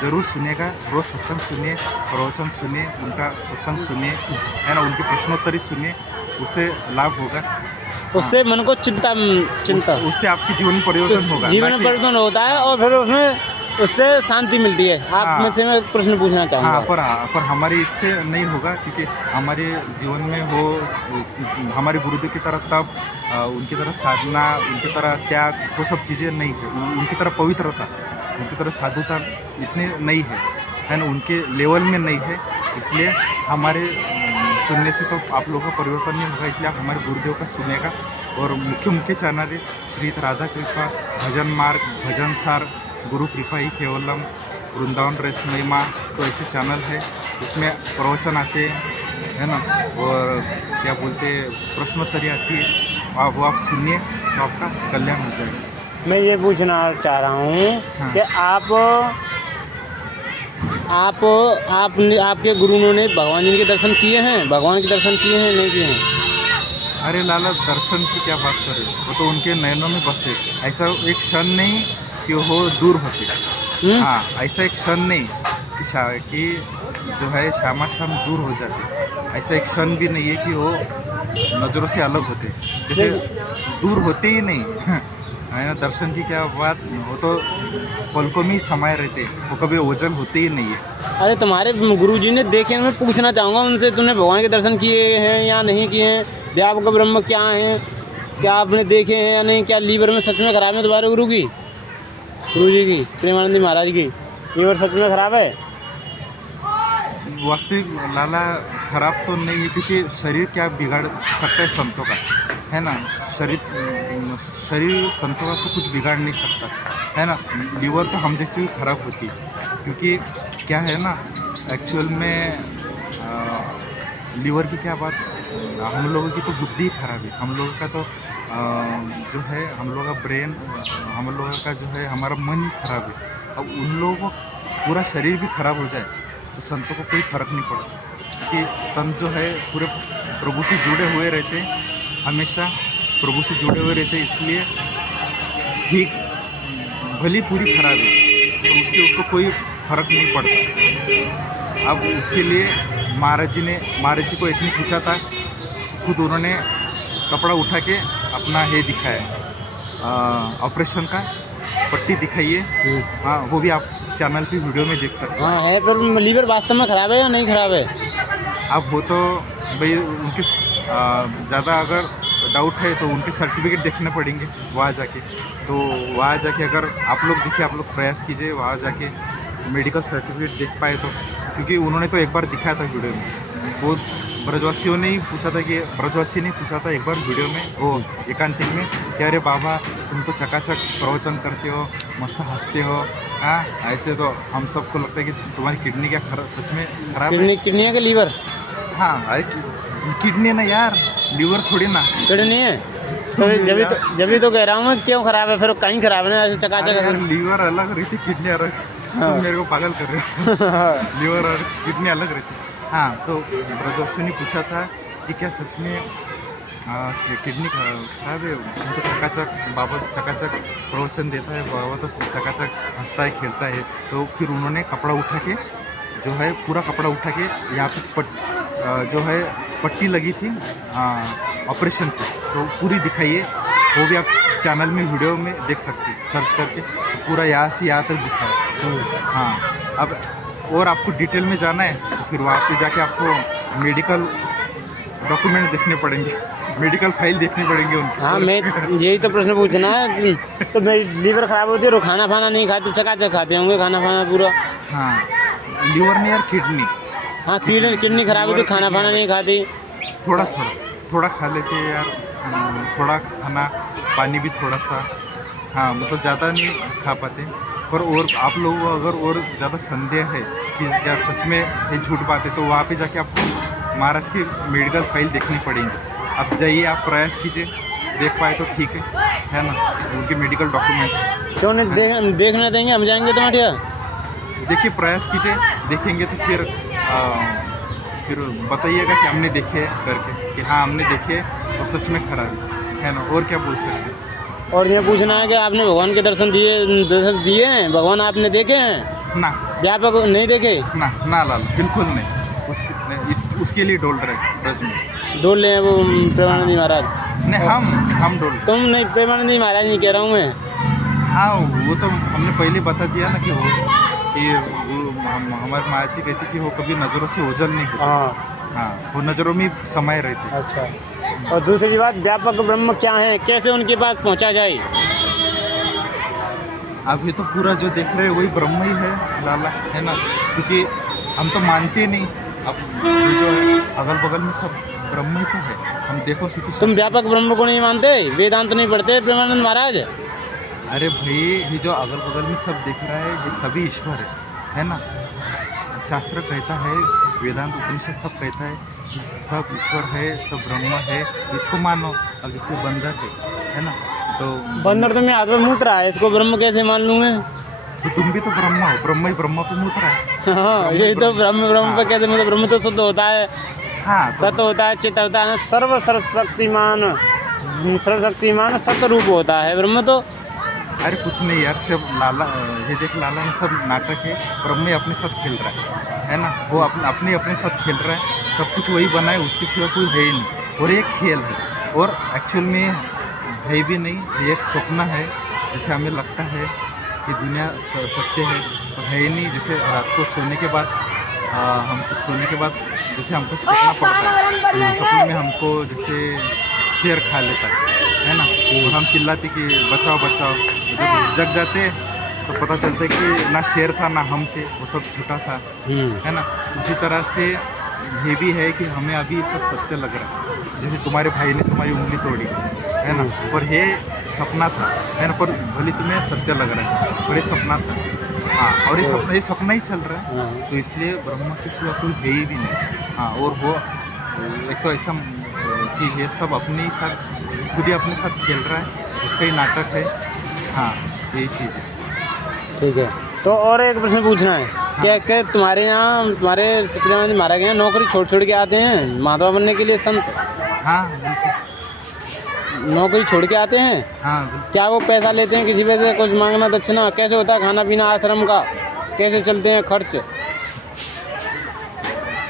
ज़रूर सुनिएगा, रोज़ सत्संग सुनिए, प्रवचन सुनिए, उनका सत्संग सुनिए, है ना, उनके प्रश्नोत्तरी सुनिए, उससे लाभ होगा, उससे मन को चिंता उससे आपकी जीवन परिवर्तन होगा, जीवन में परिवर्तन होता है और फिर उसमें उससे शांति मिलती है। आप में से मैं प्रश्न पूछना चाहूँगा। हाँ, पर हमारे इससे नहीं होगा, क्योंकि हमारे जीवन में वो हमारे गुरुदेव की तरह तप, उनकी तरह साधना, उनकी तरह त्याग, वो सब चीज़ें नहीं है, उनकी तरह पवित्रता, उनकी तरह साधुता इतनी नहीं है ना, उनके लेवल में नहीं है। इसलिए हमारे सुनने से तो आप लोगों का परिवर्तन नहीं होगा, इसलिए आप हमारे गुरुदेव का सुनेगा। और मुख्य चैनल है श्री राधा कृपा भजन मार्ग, भजन सार, गुरु कृपा ही केवलम, वृंदावन रस महिमा, तो ऐसे चैनल है, उसमें प्रवचन आते हैं, है ना, और क्या बोलते प्रश्नोत्तरी आती है, वो आप सुनिए तो आपका कल्याण हो जाएगा। मैं ये पूछना चाह रहा हूँ कि आपके गुरुओं ने भगवान जी के दर्शन किए हैं, भगवान के दर्शन किए हैं नहीं किए हैं? अरे लाला, दर्शन की क्या बात करें, वो तो उनके नयनों में बसे, ऐसा एक क्षण नहीं कि वो दूर होते। हाँ, ऐसा एक क्षण नहीं कि जो है शामा शाम दूर हो जाते, ऐसा एक क्षण भी नहीं है कि वो नज़रों से अलग होते, जैसे दूर होते ही नहीं है ना। दर्शन की क्या बात, वो तो पलकों में ही समाये रहते, वो कभी ओझल होते ही नहीं है। अरे तुम्हारे गुरुजी ने देखे, मैं पूछना चाहूँगा उनसे, तुमने भगवान के दर्शन किए हैं या नहीं किए हैं? व्यापक ब्रह्म क्या है, क्या आपने देखे हैं या नहीं? क्या लीवर में सच में खराब है तुम्हारे गुरु जी की, प्रेमानंद महाराज की लीवर सच में खराब है? वास्तविक लाला खराब तो नहीं है, क्योंकि शरीर क्या बिगाड़ सकता है संतों का, है ना, शरीर संतों का तो कुछ बिगाड़ नहीं सकता, है ना। लीवर तो हम जैसे भी खराब होती है, क्योंकि क्या है ना, एक्चुअल में लीवर की क्या बात, हम लोगों की तो बुद्धि खराब है, हम लोगों का तो जो है, हम लोगों का ब्रेन, हम लोगों का जो है, हमारा मन ही खराब है। अब उन लोगों को पूरा शरीर भी खराब हो जाए तो संतों को कोई फर्क नहीं पड़ता, क्योंकि संत जो है पूरे प्रभु से जुड़े हुए रहते, हमेशा प्रभु से जुड़े हुए रहते, इसलिए ठीक भली पूरी खराब है तो उससे उसको कोई फर्क नहीं पड़ता। अब उसके लिए महाराज जी को इतनी पूछा था, खुद उन्होंने कपड़ा उठा के अपना ये दिखाया, ऑपरेशन का पट्टी दिखाइए। हाँ, वो भी आप चैनल पे वीडियो में देख सकते हैं। हाँ है, पर लीवर वास्तव में ख़राब है या नहीं ख़राब है? अब वो तो भाई उनके ज़्यादा अगर डाउट है तो उनके सर्टिफिकेट देखने पड़ेंगे वहाँ जाके, तो वहाँ जाके अगर आप लोग देखिए, आप लोग प्रयास कीजिए वहाँ जाके मेडिकल सर्टिफिकेट देख पाए तो, क्योंकि उन्होंने तो एक बार दिखाया था वीडियो में, वो ब्रजवासियों ने ही पूछा था कि ब्रजवासी ने पूछा था एक बार वीडियो में, वो एकांतिक में, कि अरे बाबा तुम तो चकाचक प्रवचन करते हो, मस्त हंसते हो, हाँ, ऐसे तो हम सबको लगता है कि तुम्हारी किडनी क्या सच में खराब है? किडनी है कि लीवर? हाँ, अरे किडनी ना यार, लीवर थोड़ी ना। किडनी है तो जब तो कह रहा हूँ मैं, क्यों खराब है फिर? कहीं खराब है ना, ऐसे चकाचक। लीवर अलग रहती, किडनी अलग, तुम मेरे को पागल कर रहे हो। लीवर और किडनी अलग रहती। हाँ, तो ब्रजवासी ने पूछा था कि क्या सच में किडनी खराब है? तो चकाचक बाबा चकाचक प्रवचन देता है, बाबा तो चकाचक हंसता है, खेलता है। तो फिर उन्होंने कपड़ा उठा के, जो है पूरा कपड़ा उठा के, यहाँ पे जो है पट्टी लगी थी ऑपरेशन की, तो पूरी दिखाइए, वो भी आप चैनल में वीडियो में देख सकते हैं, सर्च करके पूरा यहाँ से यहाँ तक दिखाया। हाँ, अब और आपको डिटेल में जाना है तो फिर वहाँ पे जाके आपको मेडिकल डॉक्यूमेंट्स देखने पड़ेंगे। मेडिकल फाइल देखनी पड़ेगी उनको। हाँ, मैं यही तो प्रश्न पूछना है। तो मेरी लीवर खराब होती है और खाना फाना नहीं खाते, चकाचक खाते होंगे खाना फाना पूरा। हाँ, लीवर नहीं यार, किडनी। हाँ, किडनी खराब होती, खाना फाना नहीं खाती। थोड़ा खा लेते हैं यार, थोड़ा खाना, पानी भी थोड़ा सा। हाँ, मतलब ज़्यादा नहीं खा पाते। पर और आप लोगों को अगर और ज़्यादा संदेह है कि क्या सच में ये झूठ बात है, तो वहाँ पे जाके आपको महाराष्ट्र की मेडिकल फाइल देखनी पड़ेगी। आप जाइए, आप प्रयास कीजिए, देख पाए तो ठीक है ना, उनके मेडिकल डॉक्यूमेंट्स। क्यों नहीं देखने देंगे, हम जाएंगे तुम्हारे यहाँ। देखिए, प्रयास कीजिए, देखेंगे तो फिर बताइएगा कि हमने देखे करके, कि हाँ हमने देखे और सच में खराब है ना, और क्या बोल सकते हैं। और ये पूछना है कि आपने भगवान के दर्शन दिए हैं, भगवान आपने देखे हैं? ना, व्यापक नहीं देखे? ना लाल, बिल्कुल नहीं। उसके लिए डोल रहे ब्रज में। डोल ले वो प्रेमानंद जी महाराज? नहीं, हम डोल। तुम नहीं, प्रेमानंद जी महाराज नहीं कह रहा हूँ मैं। हाँ, वो तो हमने पहले बता दिया ना कि हमारे महाराज जी कहते कि वो कभी नज़रों से ओझल नहीं होते। हाँ, वो नज़रों में समाये रहते। अच्छा। और दूसरी बात, व्यापक ब्रह्म क्या है, कैसे उनके पास पहुंचा जाए? अब ये तो पूरा जो देख रहे हैं वही ब्रह्म ही है लाला, है ना, क्योंकि हम तो मानते नहीं। अब जो है अगल बगल में सब ब्रह्म ही तो है, हम देखो क्योंकि तुम व्यापक ब्रह्म को नहीं मानते? वेदांत नहीं पढ़ते प्रेमानंद महाराज? अरे भाई, ये जो अगल बगल में सब दिख रहा है ये सभी ईश्वर है ना। शास्त्र कहता है, वेदांत उपनिषद सब कहता है सब ईश्वर है, सब ब्रह्म है, इसको मानो। अब इससे बंदर है ना, तो बंदर तो मैं हाथ में मूत रहा है, इसको ब्रह्म कैसे मान लूँ मैं? तो तुम भी तो ब्रह्म हो, ब्रह्म ही ब्रह्म पे मूत रहा है। हाँ, यही तो ब्रह्म पे कैसे मतलब, ब्रह्म तो शुद्ध होता है। हाँ, सत्य होता है, चित्त होता है, सर्वशक्तिमान सतरूप होता है ब्रह्म तो। अरे कुछ नहीं यार, सब लाला, ये देख लाला में सब नाटक है, ब्रह्म अपने साथ खेल रहा है ना, वो अपने साथ खेल रहा है, सब कुछ वही बना है, उसके सिवा कोई है ही नहीं। और ये खेल है, और एक्चुअल में है भी नहीं, ये एक सपना है। जैसे हमें लगता है कि दुनिया सत्य है, तो है ही नहीं। जैसे रात को सोने के बाद जैसे हमको सपना पड़ता है, सपने में हमको जैसे शेर खा लेता है ना, और हम चिल्लाते कि बचाओ बचाओ। जब जग जाते तो पता चलता है कि ना शेर था ना हम थे, वो सब झूठा था, है ना। उसी तरह से ये भी है कि हमें अभी सब सत्य लग रहा है। जैसे तुम्हारे भाई ने तुम्हारी उंगली तोड़ी, है ना, पर ये सपना था, है ना, पर भले तुम्हें सत्य लग रहा है, पर ये सपना था। हाँ, और ये सपना ही चल रहा है, तो इसलिए ब्रह्म के सिवा कोई है ही भी नहीं। हाँ, और वो एक तो ऐसा कि ये सब अपने ही साथ, खुद ही अपने साथ खेल रहा है, उसका ही नाटक है। हाँ, यही चीज़ है। ठीक है, तो और एक प्रश्न पूछना है। क्या क्या तुम्हारे यहाँ, तुम्हारे प्रेमानंद महाराज के यहाँ नौकरी छोड़ के आते हैं महात्मा बनने के लिए संत? हाँ, नौकरी छोड़ के आते हैं? हाँ। क्या वो पैसा लेते हैं किसी पैसे, कुछ मांगना दक्षिणा? कैसे होता है खाना पीना आश्रम का, कैसे चलते हैं खर्च?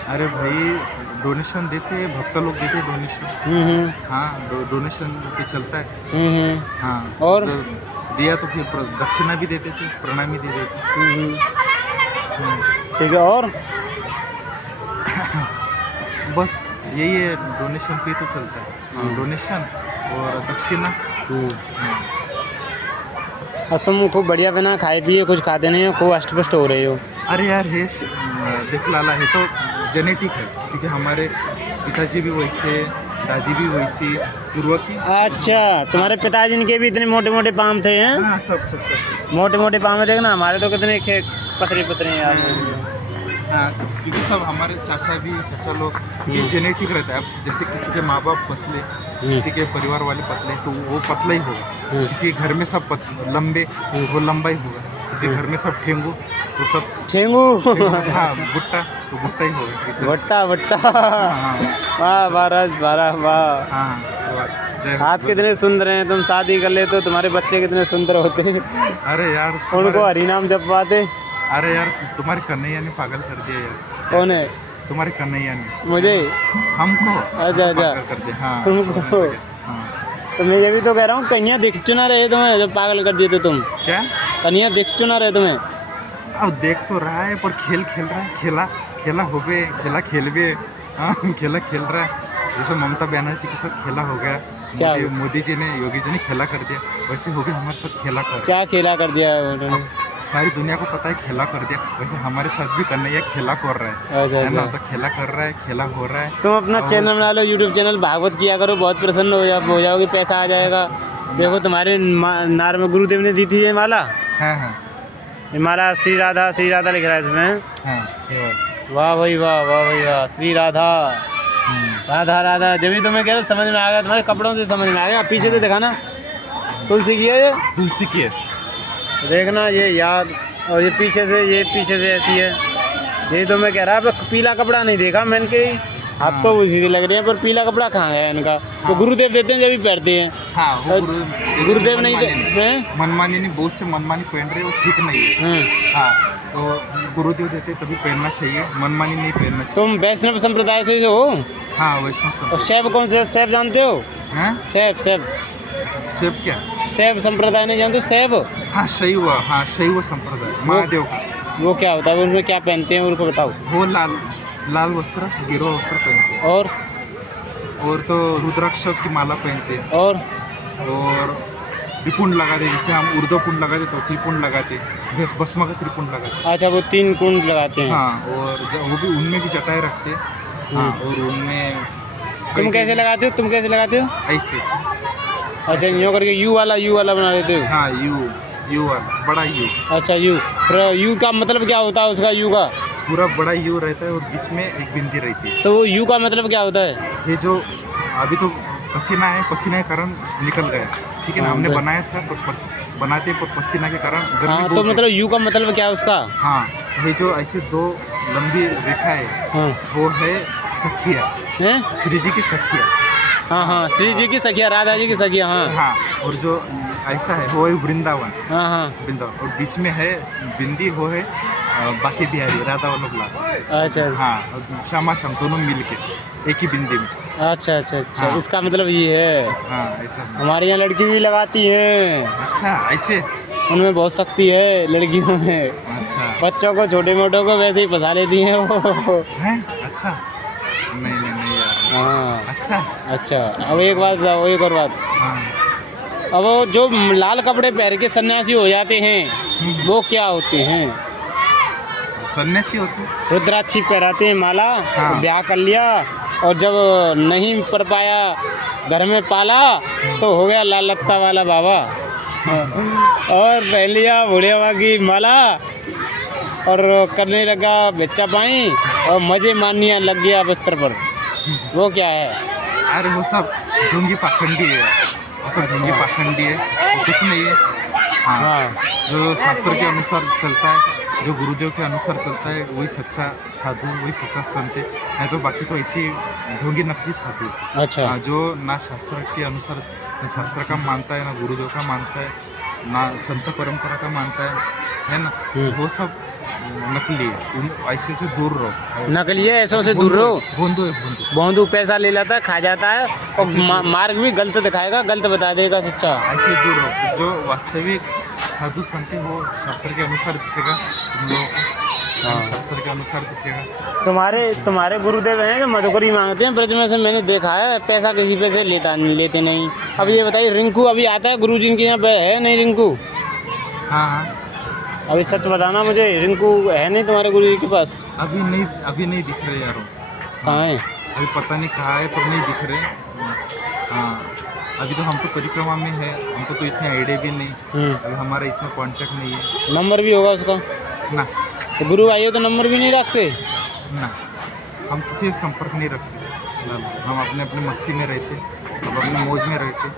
अरे भाई, डोनेशन देते हैं, भक्त लोग देते हैं डोनेशन। हाँ, डोनेशन पे चलता है। हाँ, और तो दिया तो फिर दक्षिणा भी देते थे, प्रणामी दे देते। ठीक है, और बस यही है, डोनेशन पे तो चलता है, डोनेशन और दक्षिणा। और तुम खूब बढ़िया बना खाए पिए, कुछ खाते नहीं हो, खूब अष्टपुष्ट हो रहे हो। अरे यार, ये देख लाला, है तो जेनेटिक है, क्योंकि हमारे पिताजी भी वैसे, दादी भी वैसी पूर्वक ही। अच्छा, तुम्हारे पिताजी के भी इतने मोटे मोटे पाम थे हैं? हाँ, सब मोटे मोटे पाम है, देखना हमारे तो कितने पतरे यार। हाँ, क्योंकि सब हमारे चाचा लोग ये जेनेटिक रहता है। अब जैसे किसी के माँ बाप पतले, किसी के परिवार वाले पतले, तो वो पतला ही होगा। किसी के घर में सब लंबे, वो लंबा ही होगा। किसी घर में सब ठेंगू, तो सब ठेंगू। हाँ, बुट्टा, तो बुट्टा ही होगा। बट्टा। हाँ, वाह महाराज, वाह। हाँ, हाथ कितने सुंदर हैं, तुम शादी कर ले तो तुम्हारे बच्चे कितने सुंदर होते। अरे यार, उनको हरिनाम जप पाते। अरे यार, तुम्हारे कन्हैया ने पागल कर दिया यार। कौन है? तुम्हारे कन्हैया ने मुझे, हमको अच्छा पागल कर दिया। हाँ, तुमको। हाँ, तो मैं ये भी तो कह रहा हूँ, कन्हैया दिख चुना रहे तुम्हें जब पागल कर दिए थे तुम? क्या कन्हैया दिख चुना रहे तुम्हें? अब देख तो रहा है, पर खेल रहा है, खेला होबे, खेला खेलबे। हाँ, खेला खेल रहा है, जैसे ममता बनर्जी के साथ खेला हो गया, क्या? मोदी जी ने, योगी जी ने खेला कर दिया, वैसे हो गया हमारे साथ खेला कर। क्या खेला कर दिया उन्होंने? सारी दुनिया को पता है खेला कर दिया, वैसे हमारे साथ भी करना, ये खेला कर रहा है, अच्छा है ना? अच्छा। तो खेला कर रहा है, खेला हो रहा है। तुम अपना और- चैनल बना लो, यूट्यूब चैनल, भागवत किया करो, बहुत प्रसन्न हो जाओगे, पैसा आ जाएगा। देखो तुम्हारे नार में गुरुदेव ने दी थी ये माला, हाँ हाँ ये माला श्री राधा लिख रहा है इसमें। हाँ, ये वाला। वाह भाई वाह, वाह भाई वाह, श्री राधा राधा राधा। जब भी तुम्हें कह रहा समझ में आ गया, तुम्हारे कपड़ों से समझ में आ गया। पीछे से दिखाना, तुलसी की है ये, तुलसी की है। देखना ये याद, और ये पीछे से ऐसी है। यही तो मैं कह रहा, पीला कपड़ा नहीं देखा मैंने, के हाथ तो वो सीधे लग रहे हैं, पर पीला कपड़ा कहाँ है इनका? तो गुरुदेव देते हैं जब भी पहनते हैं। हाँ, वो गुरुदेव नहीं हैं? मनमानी नहीं, बहुत से मनमानी पहन रहे, वो ठीक नहीं है। हाँ, तो गुरुदेव देते तभी पहनना चाहिए, मनमानी नहीं पहनना चाहिए। तुम वैष्णव संप्रदाय से हो? हाँ, वैष्णव और शैव कौन से? शैव जानते हो? हैं? शैव क्या? शैव संप्रदाय नहीं जानते? शैव, हाँ शैव, हाँ शैव संप्रदाय, महादेव का। वो क्या होता है? उनमें क्या पहनते हैं उनको बताओ। वो लाल वस्त्र, गिरोह वस्त्र पहनते हैं। और तो रुद्राक्ष की माला पहनते हैं। और त्रिपुंड लगाते, जैसे हम ऊर्ध्व पुंड लगाते तो त्रिपुंड लगाते, भस्म का त्रिपुंड लगाते। अच्छा, वो 3 कुंड लगाते हैं। हाँ, और वो भी उनमें भी जटाएं रखते हैं। हाँ, और उनमें तुम कैसे लगाते हो? ऐसे। अच्छा, यूँ करके यू वाला बना देते हो? हाँ, यू वाला, बड़ा यू। अच्छा, यू का मतलब क्या होता है उसका? यू का पूरा बड़ा यू रहता है और बीच में एक बिंदी रहती है। तो वो यू का मतलब क्या होता है? ये जो अभी तो पसीना के कारण निकल गया, ठीक है ना? हमने बनाया था, पर बनाते पर पसीना के कारण गर्मी हाँ, तो बहुत मतलब यू का मतलब क्या है उसका? हाँ, ये जो ऐसे 2 लंबी रेखा है, हाँ, वो है सखिया, हैं? श्री जी की सखिया। हाँ, श्री जी की सखिया, राधा जी की सखिया। हाँ हाँ, और जो ऐसा है वो है वृंदावन। हाँ, वृंदावन, और बीच में है बिंदी, वो है बाकी बिहारी, राधा वल्लभ लाल। अच्छा हाँ, और श्यामा श्याम दोनों मिल के एक ही बिंदी में। अच्छा अच्छा अच्छा, हाँ। इसका मतलब ये है। हाँ, ऐसा। हमारे यहाँ लड़की भी लगाती हैं, अच्छा, ऐसे। उनमें बहुत शक्ति है लड़कियों में। अच्छा, बच्चों को, छोटे मोटों को वैसे ही फंसा लेती हैं वो। हैं? अच्छा, नहीं यार। हाँ, अच्छा, अब एक और बात। हाँ। अब वो जो लाल कपड़े पहन के सन्यासी हो जाते हैं, वो क्या होते हैं? सन्यासी होते। रुद्राक्षी पहनाते हैं, माला। हाँ। ब्याह कर लिया, और जब नहीं पढ़ पाया, घर में पाला, तो हो गया लाल लत्ता वाला बाबा। और पहन लिया भोले बाबा की माला, और करने लगा बच्चा पाई, और मजे मारने लग गया बिस्तर पर। वो क्या है? अरे वो सब ढोंगी पाखंडी है, वो सब ढोंगी पाखंडी है, वो कुछ नहीं है। हाँ, जो शास्त्र के अनुसार चलता है, जो गुरुदेव के अनुसार चलता है, वही सच्चा साधु, वही सच्चा संत है। नहीं तो बाकी तो ऐसी ढोंगी नकली साधु। अच्छा। हाँ, जो ना शास्त्र के अनुसार, ना शास्त्र का मानता है, ना गुरुदेव का मानता है, ना संत परंपरा का मानता है ना? वो सब नकली है, उन ऐसे से दूर रहो। नकली है, ऐसों से दूर रहो। भोंदू पैसा ले लेता है, खा जाता है, और मार्ग भी गलत दिखाएगा, गलत बता देगा सच्चा। ऐसे दूर रहो। जो वास्तविक साधु संत है, वो शास्त्र के अनुसार दिखेगा तुम लोगों को। हाँ, शास्त्र के अनुसार दिखेगा। तुम्हारे गुरुदेव हैं जो मधुकरी मांगते हैं ब्रज में से, मैंने देखा है। पैसा किसी पे से लेते नहीं। अब ये बताइए, रिंकू अभी आता है गुरु जी के यहाँ पे? है नहीं रिंकू? हाँ, अभी सच बताना मुझे, रिंकू है नहीं तुम्हारे गुरु जी के पास? अभी नहीं दिख रहे यारों। कहाँ है? अभी पता नहीं कहाँ है, पर नहीं दिख रहे। हाँ, अभी तो हम तो परिक्रमा में है, हमको तो इतने आइडिया भी नहीं। अभी हमारा इतना कांटेक्ट नहीं है। नंबर भी होगा उसका ना? तो गुरु आइए तो नंबर भी नहीं रखते ना, हम किसी से संपर्क नहीं रखते। हम अपने मस्ती में रहते, हम अपने मौज में रहते,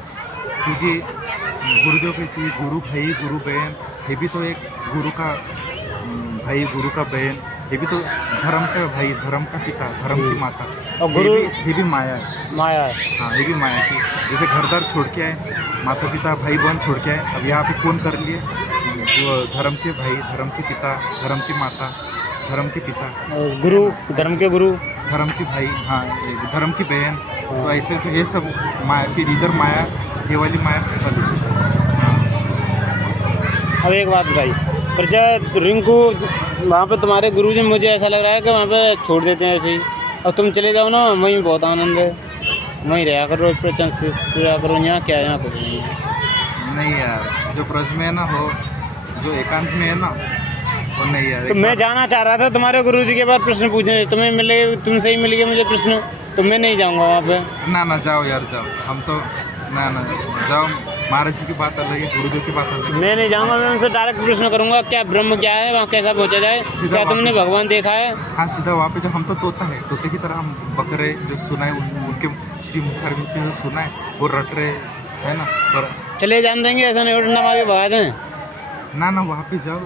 क्योंकि गुरुदेव कहती है गुरु भाई, गुरु बहन। ये भी तो एक गुरु का भाई, गुरु का बहन। ये भी तो धर्म का भाई, धर्म का पिता, धर्म की माता। और गुरु ये भी माया है। हाँ, ये भी माया की। जैसे घरदार छोड़ के आए, माता पिता भाई बहन छोड़ के आए, अब यहाँ पे कौन कर लिए? वो धर्म के भाई, धर्म के पिता, धर्म की माता, धर्म के पिता, गुरु, धर्म के गुरु, धर्म की भाई। हाँ, धर्म की बहन। तो ऐसे तो ये सब माया, फिर इधर माया, ये वाली माया फंसा दी। अब एक बात बताइए, पर जब रिंकू वहाँ पे तुम्हारे गुरुजी, मुझे ऐसा लग रहा है कि वहाँ पे छोड़ देते हैं ऐसे ही, और तुम चले जाओ ना, वहीं बहुत आनंद है। वहीं रहा करो, प्रवचन सुना करो, यहाँ क्या यहाँ कुछ नहीं है। नहीं यार, जो ब्रज में है ना हो, जो एकांत में है ना वो नहीं यार। तो मैं जाना चाह रहा था तुम्हारे गुरुजी के पास प्रश्न पूछने, तुम्हें मिले, तुमसे ही मिल गए मुझे प्रश्न, तो मैं नहीं जाऊँगा वहाँ पे। ना जाओ यार, जाओ, हम तो ना जाओ, महाराज जी की बात अलग है, गुरुदेव की बात अलग है। मैं नहीं जाऊँगा, मैं उनसे डायरेक्ट प्रश्न करूँगा क्या ब्रह्म क्या है, वहाँ कैसा पहुँचा जाए, क्या तुमने भगवान देखा है। हाँ, सीधा वहाँ पे जो हम तो तोता है, तोते की तरह हम बकरे जो सुनाए उनके श्री मुखर्जी जो सुनाए वो रट रहे है ना। पर चले जान देंगे, ऐसा नहीं उड़ना मार के भगा दें। ना वहाँ पे जाओ,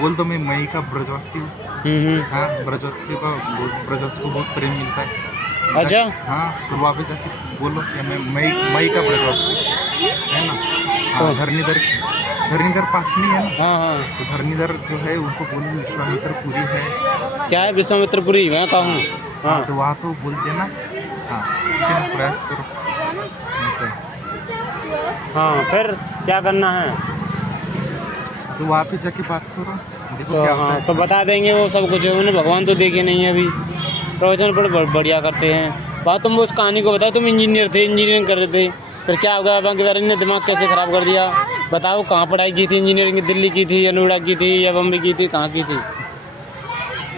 बोल दो मैं मई का ब्रजवासी हूँ। हाँ, ब्रजवासी को बहुत प्रेम मिलता है। अच्छा, हाँ, तो वहाँ पे जाके बोलो कि मैं मई का ब्रजवासी है ना। हाँ, धरणीधर पास नहीं है ना। हाँ, तो धरणीधर जो है उनको बोलो विश्वामित्रपुरी है। क्या है विश्वामित्रपुरी, मैं कहूँ। हाँ, तो वहाँ तो बोल देना। हाँ, प्रयास करो ऐसे। हाँ, फिर क्या करना है, तो वहाँ पे जाके बात करो, देखो तो क्या हाँ, होता है। तो बता देंगे वो सब कुछ। उन्होंने भगवान तो देखे नहीं है अभी, प्रवचन पर बढ़िया करते हैं। बात तुम उस कहानी को बताओ, तुम इंजीनियर थे, इंजीनियरिंग कर रहे थे, फिर क्या होगा, बाकी बारे ने दिमाग कैसे ख़राब कर दिया, बताओ। कहाँ पढ़ाई की थी इंजीनियरिंग, दिल्ली की थी या नोएडा की थी या बम्बई की थी, कहाँ की थी।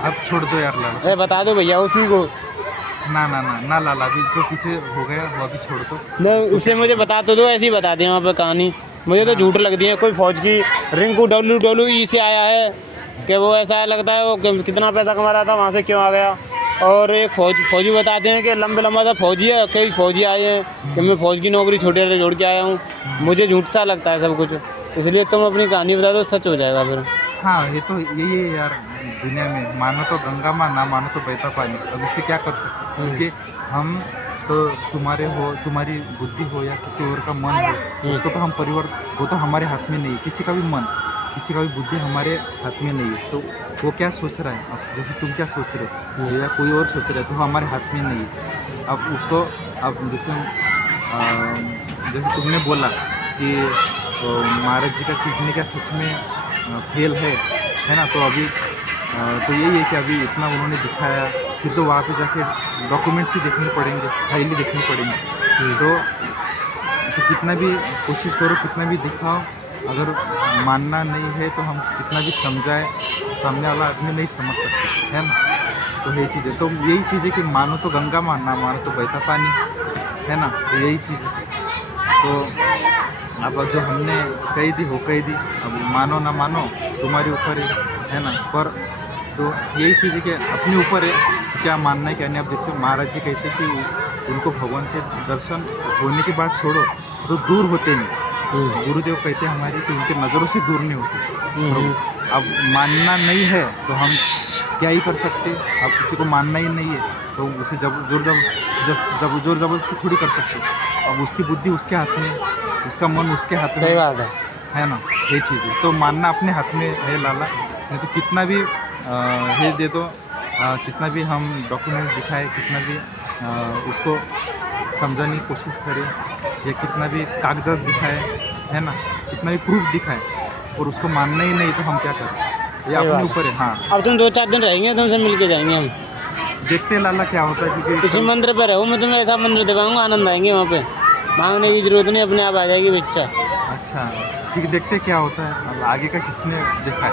अब छोड़ दो यार लाला। अरे बता दो भैया उसी को। ना लाला, अभी जो पीछे हो गया वो अभी छोड़ दो। नहीं, उसे मुझे बता तो दो, ऐसी ही बता दें वहाँ पर कहानी। मुझे तो झूठ लगती है, कोई फौज की रिंकू WWE से आया है कि वो ऐसा लगता है, वो कितना पैसा कमा रहा था, वहाँ से क्यों आ गया। और एक फौजी बताते हैं कि लंबा सा फौजी है, कई फौजी आए हैं कि मैं फौज की नौकरी छोटे छोड़ के आया हूँ। मुझे झूठ सा लगता है सब कुछ, इसलिए तुम अपनी कहानी बता दो, सच हो जाएगा फिर। हाँ, ये तो यही है यार दुनिया में, मानो तो गंगा माँ, ना मानो तो बहता पानी। अब इससे क्या कर सकते, क्योंकि हम तो तुम्हारी बुद्धि हो या किसी और का मन हो, उसको तो हम वो तो हमारे हाथ में नहीं है। किसी का भी मन, किसी का भी बुद्धि हमारे हाथ में नहीं है। तो वो क्या सोच रहा है, अब जैसे तुम क्या सोच रहे हो या कोई और सोच रहा है, तो हमारे हाथ में नहीं है। अब उसको, अब जैसे तुमने बोला कि महाराज जी का किडनी क्या सच में फेल है ना। तो अभी तो यही है कि अभी इतना उन्होंने दिखाया, फिर तो वहाँ पे जाके डॉक्यूमेंट्स ही देखने पड़ेंगे, फाइल ही देखनी पड़ेंगे। तो कितना भी कोशिश करो, कितना भी दिखाओ, अगर मानना नहीं है तो हम कितना भी समझाए, सामने वाला आदमी नहीं समझ सकते है ना। तो यही चीज़ है, तो यही चीज़ है कि मानो तो गंगा माँ, ना मानो तो बहता पानी है ना। तो यही चीज़ है। तो अब जो हमने कही दी हो कही दी, अब मानो ना मानो तुम्हारे ऊपर है ना। पर तो यही चीज़ है कि अपने ऊपर है क्या मानना है क्या नहीं। अब जैसे महाराज जी कहते कि उनको भगवान के दर्शन होने की बात छोड़ो तो दूर होते नहीं। गुरुदेव कहते हैं हमारे कि उनके नज़रों से दूर नहीं होते। अब मानना नहीं है तो हम क्या ही कर सकते। अब किसी को मानना ही नहीं है तो उसे जोर जबरदस्ती थोड़ी कर सकते। अब उसकी बुद्धि उसके हाथ में, उसका मन उसके हाथ में। सही बात है ना, ये चीज़ है। तो मानना अपने हाथ में है लाला। नहीं तो कितना भी ये दे दो, कितना भी हम डॉक्यूमेंट दिखाए, कितना भी उसको समझाने की कोशिश करें, या कितना भी कागजात दिखाए है ना, कितना भी प्रूफ दिखाए, और उसको मानना ही नहीं तो हम क्या करें। ये अपने ऊपर है। हाँ, अब तुम 2-4 दिन रहेंगे, तुमसे मिल के जाएंगे हम, देखते हैं लाला क्या होता है। क्योंकि किसी मंदिर पर रहो, मैं तुम्हें ऐसा मंदिर दिखाऊंगा, आनंद आएंगे वहाँ पे, मांगने की जरूरत नहीं, अपने आप आ जाएगी बच्चा। अच्छा ठीक है, देखते क्या होता है। अब आगे का किसने देखा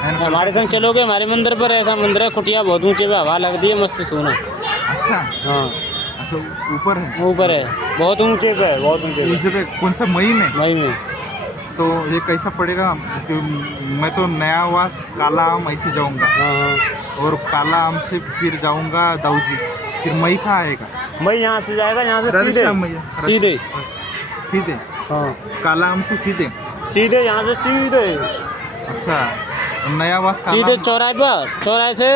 है ना। हमारे संग चलोगे हमारे मंदिर पर? ऐसा मंदिर है, कुटिया बहुत ऊंचे पे, हवा लगती है मस्त सोना। अच्छा हाँ, अच्छा, ऊपर है, ऊपर है, बहुत ऊंचे पे है, बहुत ऊंचे ऊंचे पे। कौन सा मई में? मई में। तो ये कैसा पड़ेगा? मैं तो नया वास काला आम ऐसे जाऊंगा, हाँ, और काला आम से फिर जाऊंगा दाऊजी, फिर मई कहाँ आएगा? मई यहाँ से जाएगा, यहाँ से सीधे सीधे सीधे। हाँ, काला आम से सीधे सीधे यहाँ से सीधे। अच्छा, नया वास सीधे चौराहे पर, चौराहे से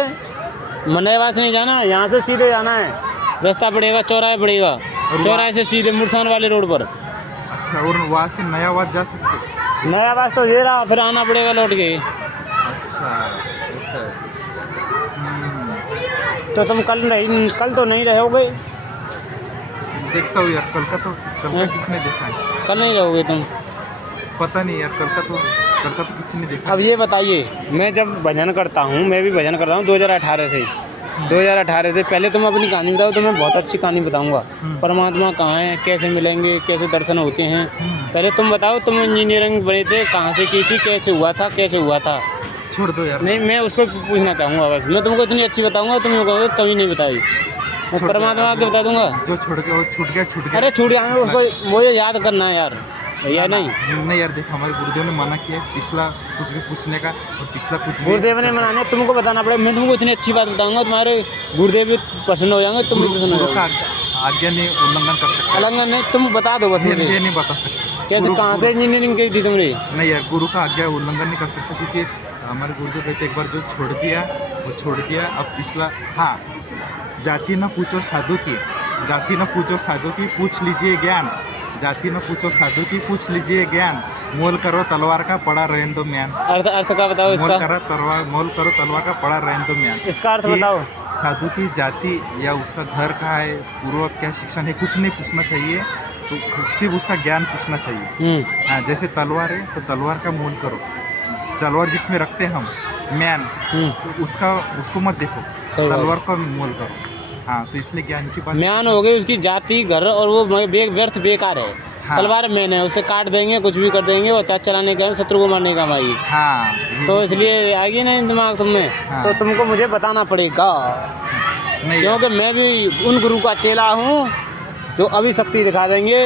नयावास नहीं जाना, यहाँ से सीधे जाना है, रास्ता पड़ेगा, चौराहे पड़ेगा, चौराहे से सीधे मुरसान वाले रोड पर। अच्छा, और वहाँ से नया वास जा सकते? नयावास तो ये रहा, फिर आना पड़ेगा लौट के। अच्छा ऐसा। तो तुम कल तो नहीं रहोगे? देखता हूँ यार, कल का किसने देखा है? कल नहीं रहोगे तुम? पता नहीं यार, कल का तो किसी ने देखा। अब ये बताइए, मैं जब भजन करता हूँ, मैं भी भजन कर रहा हूँ 2018 से, 2018 से पहले तुम अपनी कहानी बताओ, तो मैं बहुत अच्छी कहानी बताऊंगा। परमात्मा कहाँ है, कैसे मिलेंगे, कैसे दर्शन होते हैं। पहले तुम बताओ, तुम इंजीनियरिंग बने थे, कहाँ से की थी, कैसे हुआ था, कैसे हुआ था। छोड़ दो यार। नहीं, मैं उसको पूछना चाहूँगा बस। मैं तुमको इतनी अच्छी बताऊँगा, तुम लोग कहोगे कभी नहीं बताई। मैं परमात्मा आके बता दूंगा। जो छोड़ के वो छूट गया। अरे छूट गया, उसको मुझे याद करना है यार, या नहीं? नहीं यार, देख हमारे गुरुदेव ने मना किया पिछला कुछ भी पूछने का, और पिछला कुछ भी गुरुदेव ने मना नहीं, तुमको बताना पड़ेगा। मैं तुमको इतनी अच्छी बात बताऊंगा, तुम्हारे गुरुदेव भी प्रसन्न हो जाएंगे, तुम भी प्रसन्न हो गुरु का जाओगे। आज्ञा नहीं उल्लंघन कर सकते। उल्लंघन नहीं, तुम बता दो बस मुझे। ये नहीं बता सकते कैसे, कहाँ से इंजीनियरिंग की थी तुमने? नहीं यार, गुरु का आज्ञा उल्लंघन नहीं कर सकते, क्योंकि हमारे गुरुदेव कहते एक बार जो छोड़ दिया वो छोड़ दिया। अब पिछला, हाँ, जाति न पूछो साधु की, जाति न पूछो साधु की, पूछ लीजिए ज्ञान। जाति न पूछो साधु की, पूछ लीजिए ज्ञान। मोल करो तलवार का, पड़ा रहने दो म्यान। अर्थ का बताओ मोल इसका। करो तलवार का, पड़ा रहने दो म्यान। इसका अर्थ कि बताओ। साधु की जाति या उसका घर कहाँ है, पूर्व क्या शिक्षण है, कुछ नहीं पूछना चाहिए। तो सिर्फ उसका ज्ञान पूछना चाहिए। हाँ, जैसे तलवार है तो तलवार का मोल करो। तलवार जिसमें रखते हैं हम म्यान, तो उसको मत देखो, तलवार का मोल करो। हाँ, तो इसलिए ज्ञान की बात। म्यान हो गई उसकी जाति, घर, और वो व्यर्थ बेकार है। हाँ। तलवार मैन है, उसे काट देंगे, कुछ भी कर देंगे, वो हथियार चलाने का, शत्रु को मारने का भाई। हाँ, तो इसलिए आगे नहीं दिमाग तुम में। हाँ। तो तुमको मुझे बताना पड़ेगा, क्योंकि मैं भी उन गुरु का चेला हूँ जो अभी शक्ति दिखा देंगे।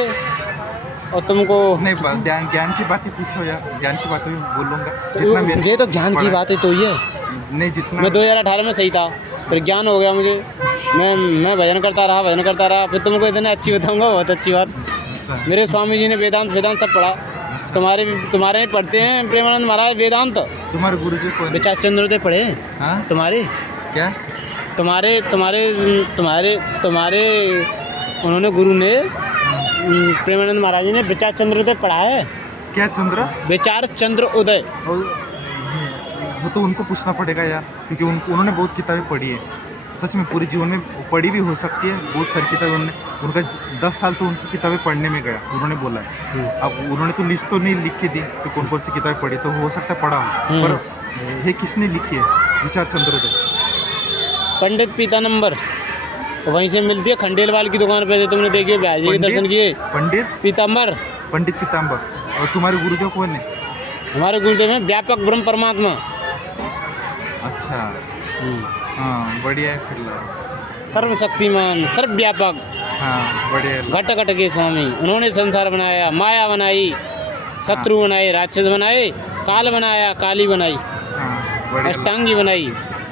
और तुमको नहीं, ज्ञान की बात ही पूछो यार, ज्ञान की बात ही बोलूँगा जितना मेरे। ये तो ज्ञान की बात है, तो ये नहीं, जितना मैं 2018 में सही था, फिर ज्ञान हो गया मुझे। मैं भजन करता रहा, फिर तुमको इतने अच्छी बताऊंगा, बहुत अच्छी बात। मेरे स्वामी जी ने वेदांत सब पढ़ा। तुम्हारे पढ़ते हैं प्रेमानंद महाराज वेदांत। तुम्हारे गुरु जी को विचार चंद्रोदय पढ़े? हाँ? तुम्हारे क्या? तुम्हारे उन्होंने, गुरु ने, प्रेमानंद महाराज जी ने विचार चंद्रोदय पढ़ा है। क्या चंद्र? विचार चंद्रोदय। वो तो उनको पूछना पड़ेगा यार, क्योंकि उन्होंने बहुत किताबें पढ़ी है। सच में पूरे जीवन में पढ़ी भी हो सकती है बहुत सारी किताबें। उनका 10 साल तो उनकी किताबें पढ़ने में गया, उन्होंने बोला है। अब उन्होंने तो लिस्ट तो नहीं लिखी थी कि कौन कौन सी किताबें पढ़ी, तो हो सकता है पढ़ा हो, पर ये किसने लिखी है विचार चंद्रोदय? पंडित पीताम्बर, वहीं से मिलती है, खंडेलवाल की दुकान पे से। तुमने देखिए, ब्यास जी के दर्शन किए। पंडित पीताम्बर। और तुम्हारे गुरुदेव कौन है? हमारे गुरुदेव हैं व्यापक ब्रह्म परमात्मा। अच्छा, हाँ, बढ़िया है फिर। सर्वशक्तिमान, सर्वव्यापक। हाँ, बढ़िया है। घट घट के स्वामी। उन्होंने संसार बनाया, माया बनाई, शत्रु बनाए, राक्षस बनाए, काल बनाया, काली बनाई, अष्टांगी बनाई।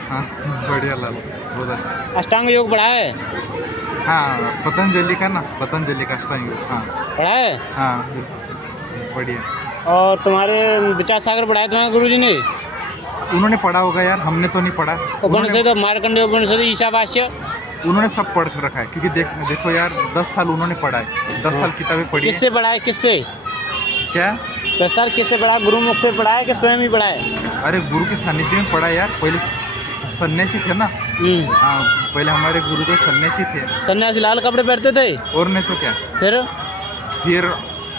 हाँ, बढ़िया लाल, बहुत अच्छा। अष्टांग योग पढ़ा है? हाँ, पतंजलि का अष्टांग योग। हाँ, पढ़ा है। हाँ, बढ़िया। और तुम्हारे विचार सागर पढ़ा है तुम्हारे गुरु जी ने? उन्होंने पढ़ा होगा यार, हमने तो नहीं पढ़ा। उपनिषद, मार्कंडेय उपनिषद, ईशावास्य, उन्होंने सब पढ़ कर रखा है, क्योंकि देखो यार, 10 साल उन्होंने पढ़ा है, 10 साल किताबें पढ़ी है। किससे पढ़ा है? किससे? क्या? 10 साल किससे पढ़ा? गुरुमुख से पढ़ा है कि स्वयं ही पढ़ा है? अरे, गुरु के सानिध्य में पढ़ा यार। पहले सन्यासी थे ना। हाँ, पहले हमारे गुरुदेव सन्यासी थे। सन्यासी लाल कपड़े पहनते थे? और नहीं तो क्या। फिर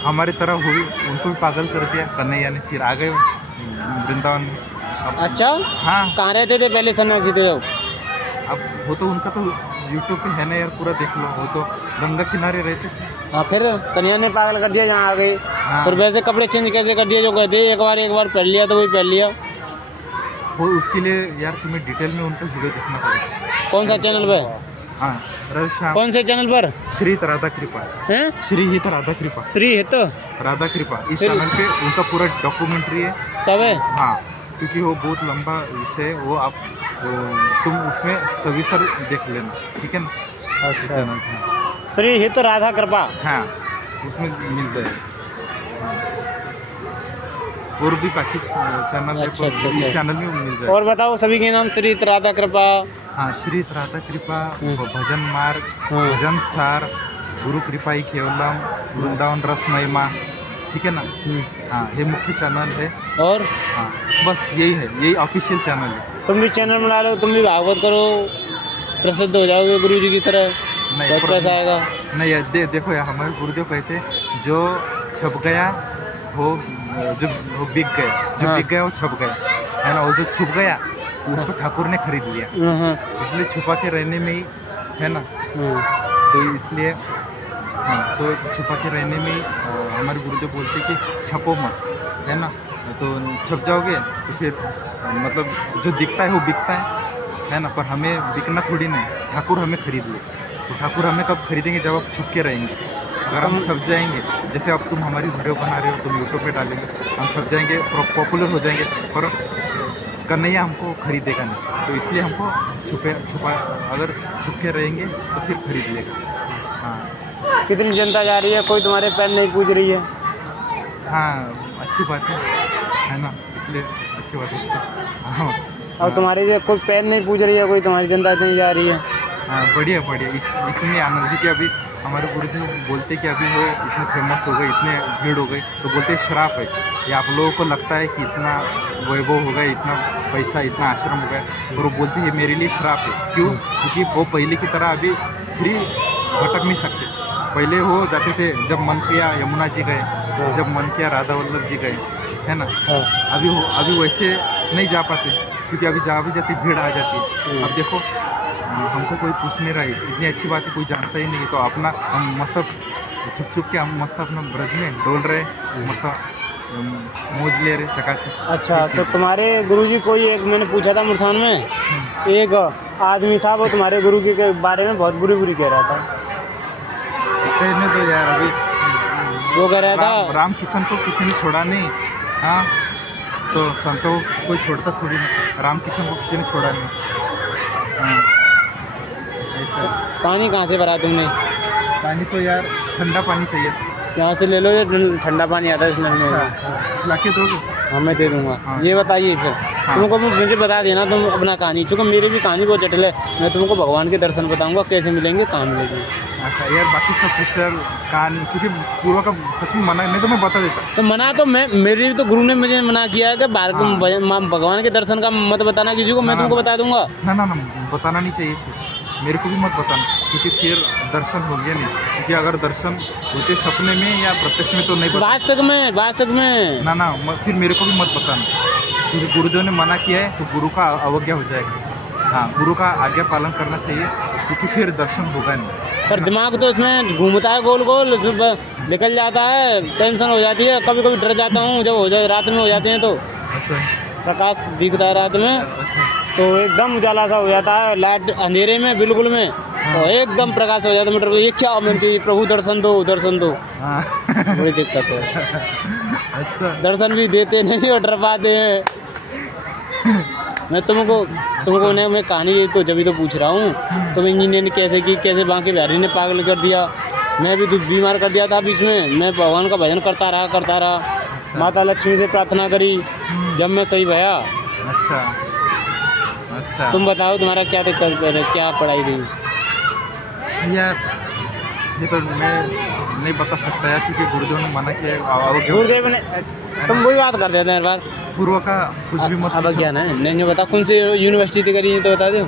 हमारी तरह हुई, उनको भी पागल कर दिया कन्हैया ने, फिर आ गए वृंदावन में। अच्छा, हाँ। कहाँ रहते थे पहले सन्यासी थे जब? अब वो तो उनका तो यूट्यूब पे है ना यार, पूरा देख लो। वो तो गंगा किनारे रहते थे। हाँ, फिर कन्हैया ने पागल कर दिया, यहाँ आ गए। हाँ। फिर वैसे कपड़े चेंज कैसे कर दिया? जो कहते एक बार पहन लिया तो वही पहन लिया। वो उसके लिए यार तुम्हें डिटेल में उनका वीडियो देखना पड़ेगा। कौन सा चैनल पे? हाँ, राधेश्याम। कौन से चैनल पर? श्री राधा कृपा हैं? श्री हित राधा कृपा। श्री हित राधा कृपा, इस चैनल पे उनका पूरा डॉक्यूमेंट्री है, सब है। हाँ, क्योंकि वो बहुत लंबा विषय है, वो आप तुम उसमें सविस्तर देख लेना, ठीक है ना? अच्छा। चैनल श्री हित राधा कृपा, हाँ, उसमें मिल जाएगा। और भी बाकी चैनल अच्छा, इस चैनल में मिल जाएगा। और बताओ सभी के नाम। श्री राधा कृपा, हाँ, श्री राधा कृपा, भजन मार्ग, भजन सार, गुरु कृपा ही केवलम, वृंदावन रस महिमा, ठीक है ना? हाँ, ये मुख्य चैनल है। और हाँ, बस यही ऑफिशियल चैनल है। तुम भी चैनल बना लो, तुम भी भागवत करो, प्रसिद्ध हो जाओगे गुरु जी की तरह। नहीं, पैसा आएगा। नहीं, देखो यार, हमारे गुरुदेव कहते जो छप गया वो जो बिक गया, जो बिक गया वो छप गया, है ना? वो जो छुप गया उसको ठाकुर ने खरीद लिया, इसलिए छुपा के रहने में ही है ना। तो इसलिए हाँ, तो छुपा के रहने में ही हमारे गुरुदेव बोलते कि छपो मत, है ना। तो छप जाओगे तो फिर मतलब जो दिखता है वो बिकता है ना। पर हमें बिकना थोड़ी नहीं, ठाकुर हमें खरीद ले। तो ठाकुर हमें कब खरीदेंगे, जब आप छुप के रहेंगे। अगर हम छप जाएंगे, जैसे अब तुम हमारी वीडियो बना रहे हो, तुम यूट्यूब पे डालेंगे, हम छप जाएंगे, पॉपुलर हो जाएंगे, पर कन्हैया हमको खरीदेगा नहीं। तो इसलिए हमको छुपा अगर छुप के रहेंगे तो फिर खरीद लेगा। हाँ कितनी जनता जा रही है, कोई तुम्हारे पैर नहीं पूज रही है? हाँ, अच्छी बात है ना, इसलिए अच्छी बात है। हाँ, और तुम्हारे जो कोई पैर नहीं पूज रही है, कोई तुम्हारी जनता इतनी जा रही है। हाँ, बढ़िया बढ़िया। इसमें आनंद जी कि अभी हमारे गुरुदेव बोलते कि अभी वो इतने फेमस हो गए, इतने भीड़ हो गई, तो बोलते श्राप है। ये आप लोगों को लगता है कि इतना वैभव हो गया, इतना पैसा, इतना आश्रम हो गया, और वो बोलते हैं मेरे लिए श्राप है। क्यों? क्योंकि वो पहले की तरह अभी फ्री भटक नहीं सकते। पहले वो जाते थे, जब मन किया यमुना जी गए, जब मन किया राधा वल्लभ जी गए, है ना। अभी वैसे नहीं जा पाते, क्योंकि अभी जहाँ भी जाती भीड़ आ जाती है। अब देखो हमको कोई पूछ नहीं रहा है, इतनी अच्छी बात है, कोई जानता ही नहीं, तो अपना हम मस्त छुप के हम मस्त अपना ब्रज में डोल रहे, मस्त मौज ले रहे चकाचक। अच्छा, तो तुम्हारे गुरुजी कोई एक मैंने पूछा था मुरसान में, एक आदमी था, वो तुम्हारे गुरु के बारे में बहुत बुरी कह रहा था। कहने तो यार, अभी वो कह रहा था राम किशन को किसी ने छोड़ा नहीं। हाँ, तो संतों को कोई छोड़ता थोड़ी नहीं, राम किशन को किसी ने छोड़ा नहीं। हाँ, ऐसा। पानी कहाँ से भरा तुमने? पानी तो यार ठंडा पानी चाहिए, यहाँ से ले लो, ये ठंडा पानी आता है इसमें। लाके दोगे? हाँ, मैं दे दूँगा। हाँ। ये बताइए फिर तुमको मुझे बता देना तुम अपना कहानी, चूँकि मेरी भी कहानी बहुत जटिल है। मैं तुमको भगवान के दर्शन बताऊँगा, कैसे मिलेंगे, कहाँ मिलेंगे। अच्छा यार, बाकी सब कुछ सर कहानी, क्योंकि पूर्व का सच में मना नहीं तो मैं बता देता। तो मना तो मेरे भी तो गुरु ने मुझे मना किया है कि भगवान के दर्शन का मत बताना किसी को, मैं तुमको बता दूंगा। ना बताना नहीं चाहिए, मेरे को भी मत बताना, क्योंकि फिर दर्शन हो गया नहीं। क्योंकि अगर दर्शन होते सपने में या प्रत्यक्ष में तो नहीं, वास्तव में ना फिर मेरे को भी मत बताना, क्योंकि गुरुदेव ने मना किया है तो गुरु का अवज्ञा हो जाएगा। हाँ, गुरु का आज्ञा पालन करना चाहिए, क्योंकि फिर दर्शन होगा नहीं। पर दिमाग तो इसमें घूमता है गोल गोल, निकल जाता है, टेंशन हो जाती है, कभी कभी डर जाता हूँ जब हो जाए, रात में हो जाते हैं तो। अच्छा, प्रकाश दिखता है रात में। अच्छा, तो एकदम उजाला सा हो जाता है, लाइट अंधेरे में बिल्कुल में, तो एकदम प्रकाश हो जाता है। मतलब ये क्या मिलती, प्रभु दर्शन दो। हाँ। बड़ी दिक्कत है। अच्छा, दर्शन भी देते नहीं और डर पाते हैं। मैं तुमको मैं कहानी तो जब तो पूछ रहा हूँ, तुम इंजीनियर ने कैसे की, कैसे बांके बिहारी ने पागल कर दिया, मैं भी तो बीमार कर दिया था बीच में। मैं भगवान का भजन करता रहा, माता लक्ष्मी से प्रार्थना करी, जब मैं सही भया। अच्छा। तुम बताओ तुम्हारा क्या दिक्कत है, क्या पढ़ाई रही? यार ये तो मैं नहीं बता सकता यार, क्योंकि गुरुदेव ने मना किया। गुरुदेव ने, तुम वही बात कर देते हैं हर बार। पूर्व का कुछ भी मत, अब क्या ना नहीं बता, कौन सी यूनिवर्सिटी थी करी तो बता दो।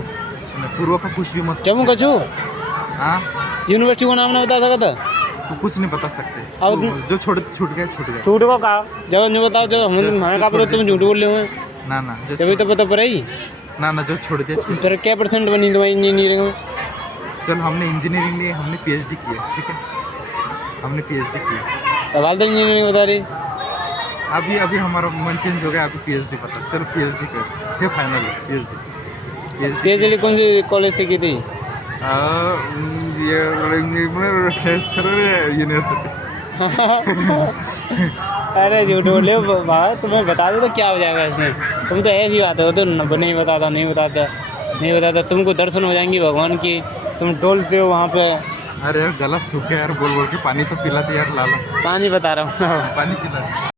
पूर्व का कुछ भी मत। जम्मू कछू? हाँ, यूनिवर्सिटी को नाम ना बता सकता, तो कुछ नहीं बता सकते। अब जो छूट गए। झूठ को कहा, जब नहीं बताओ, जो हमें कहा पता तुम झूठ बोल रहे हो। ना जब तो पता पड़ा ही ना जो छोड़ गए। तेरा क्या % बनी तुम्हारी इंजीनियरिंग में? चल, हमने इंजीनियरिंग लिए, हमने PhD किया, ठीक है, हमने PhD किया। सवाल तो इंजीनियरिंग बता रही। अभी हमारा मन चेंज हो गया, अभी PhD पता। चलो PhD कर, फिर फाइनल PhD। PhD कौन सी कॉलेज से की थी? ये यूनिवर्सिटी। अरे झूठ बोले बाबा, तुम्हें बता दो तो क्या हो जाएगा इसमें। तुम तो ऐसी बात हो तो नहीं बताता। तुमको दर्शन हो जाएंगे भगवान की, तुम डोलते हो वहाँ पे। अरे यार, गला सूख गया यार, बोल के पानी तो पिला दे यार, लाला पानी बता रहा हूँ। पानी पिला।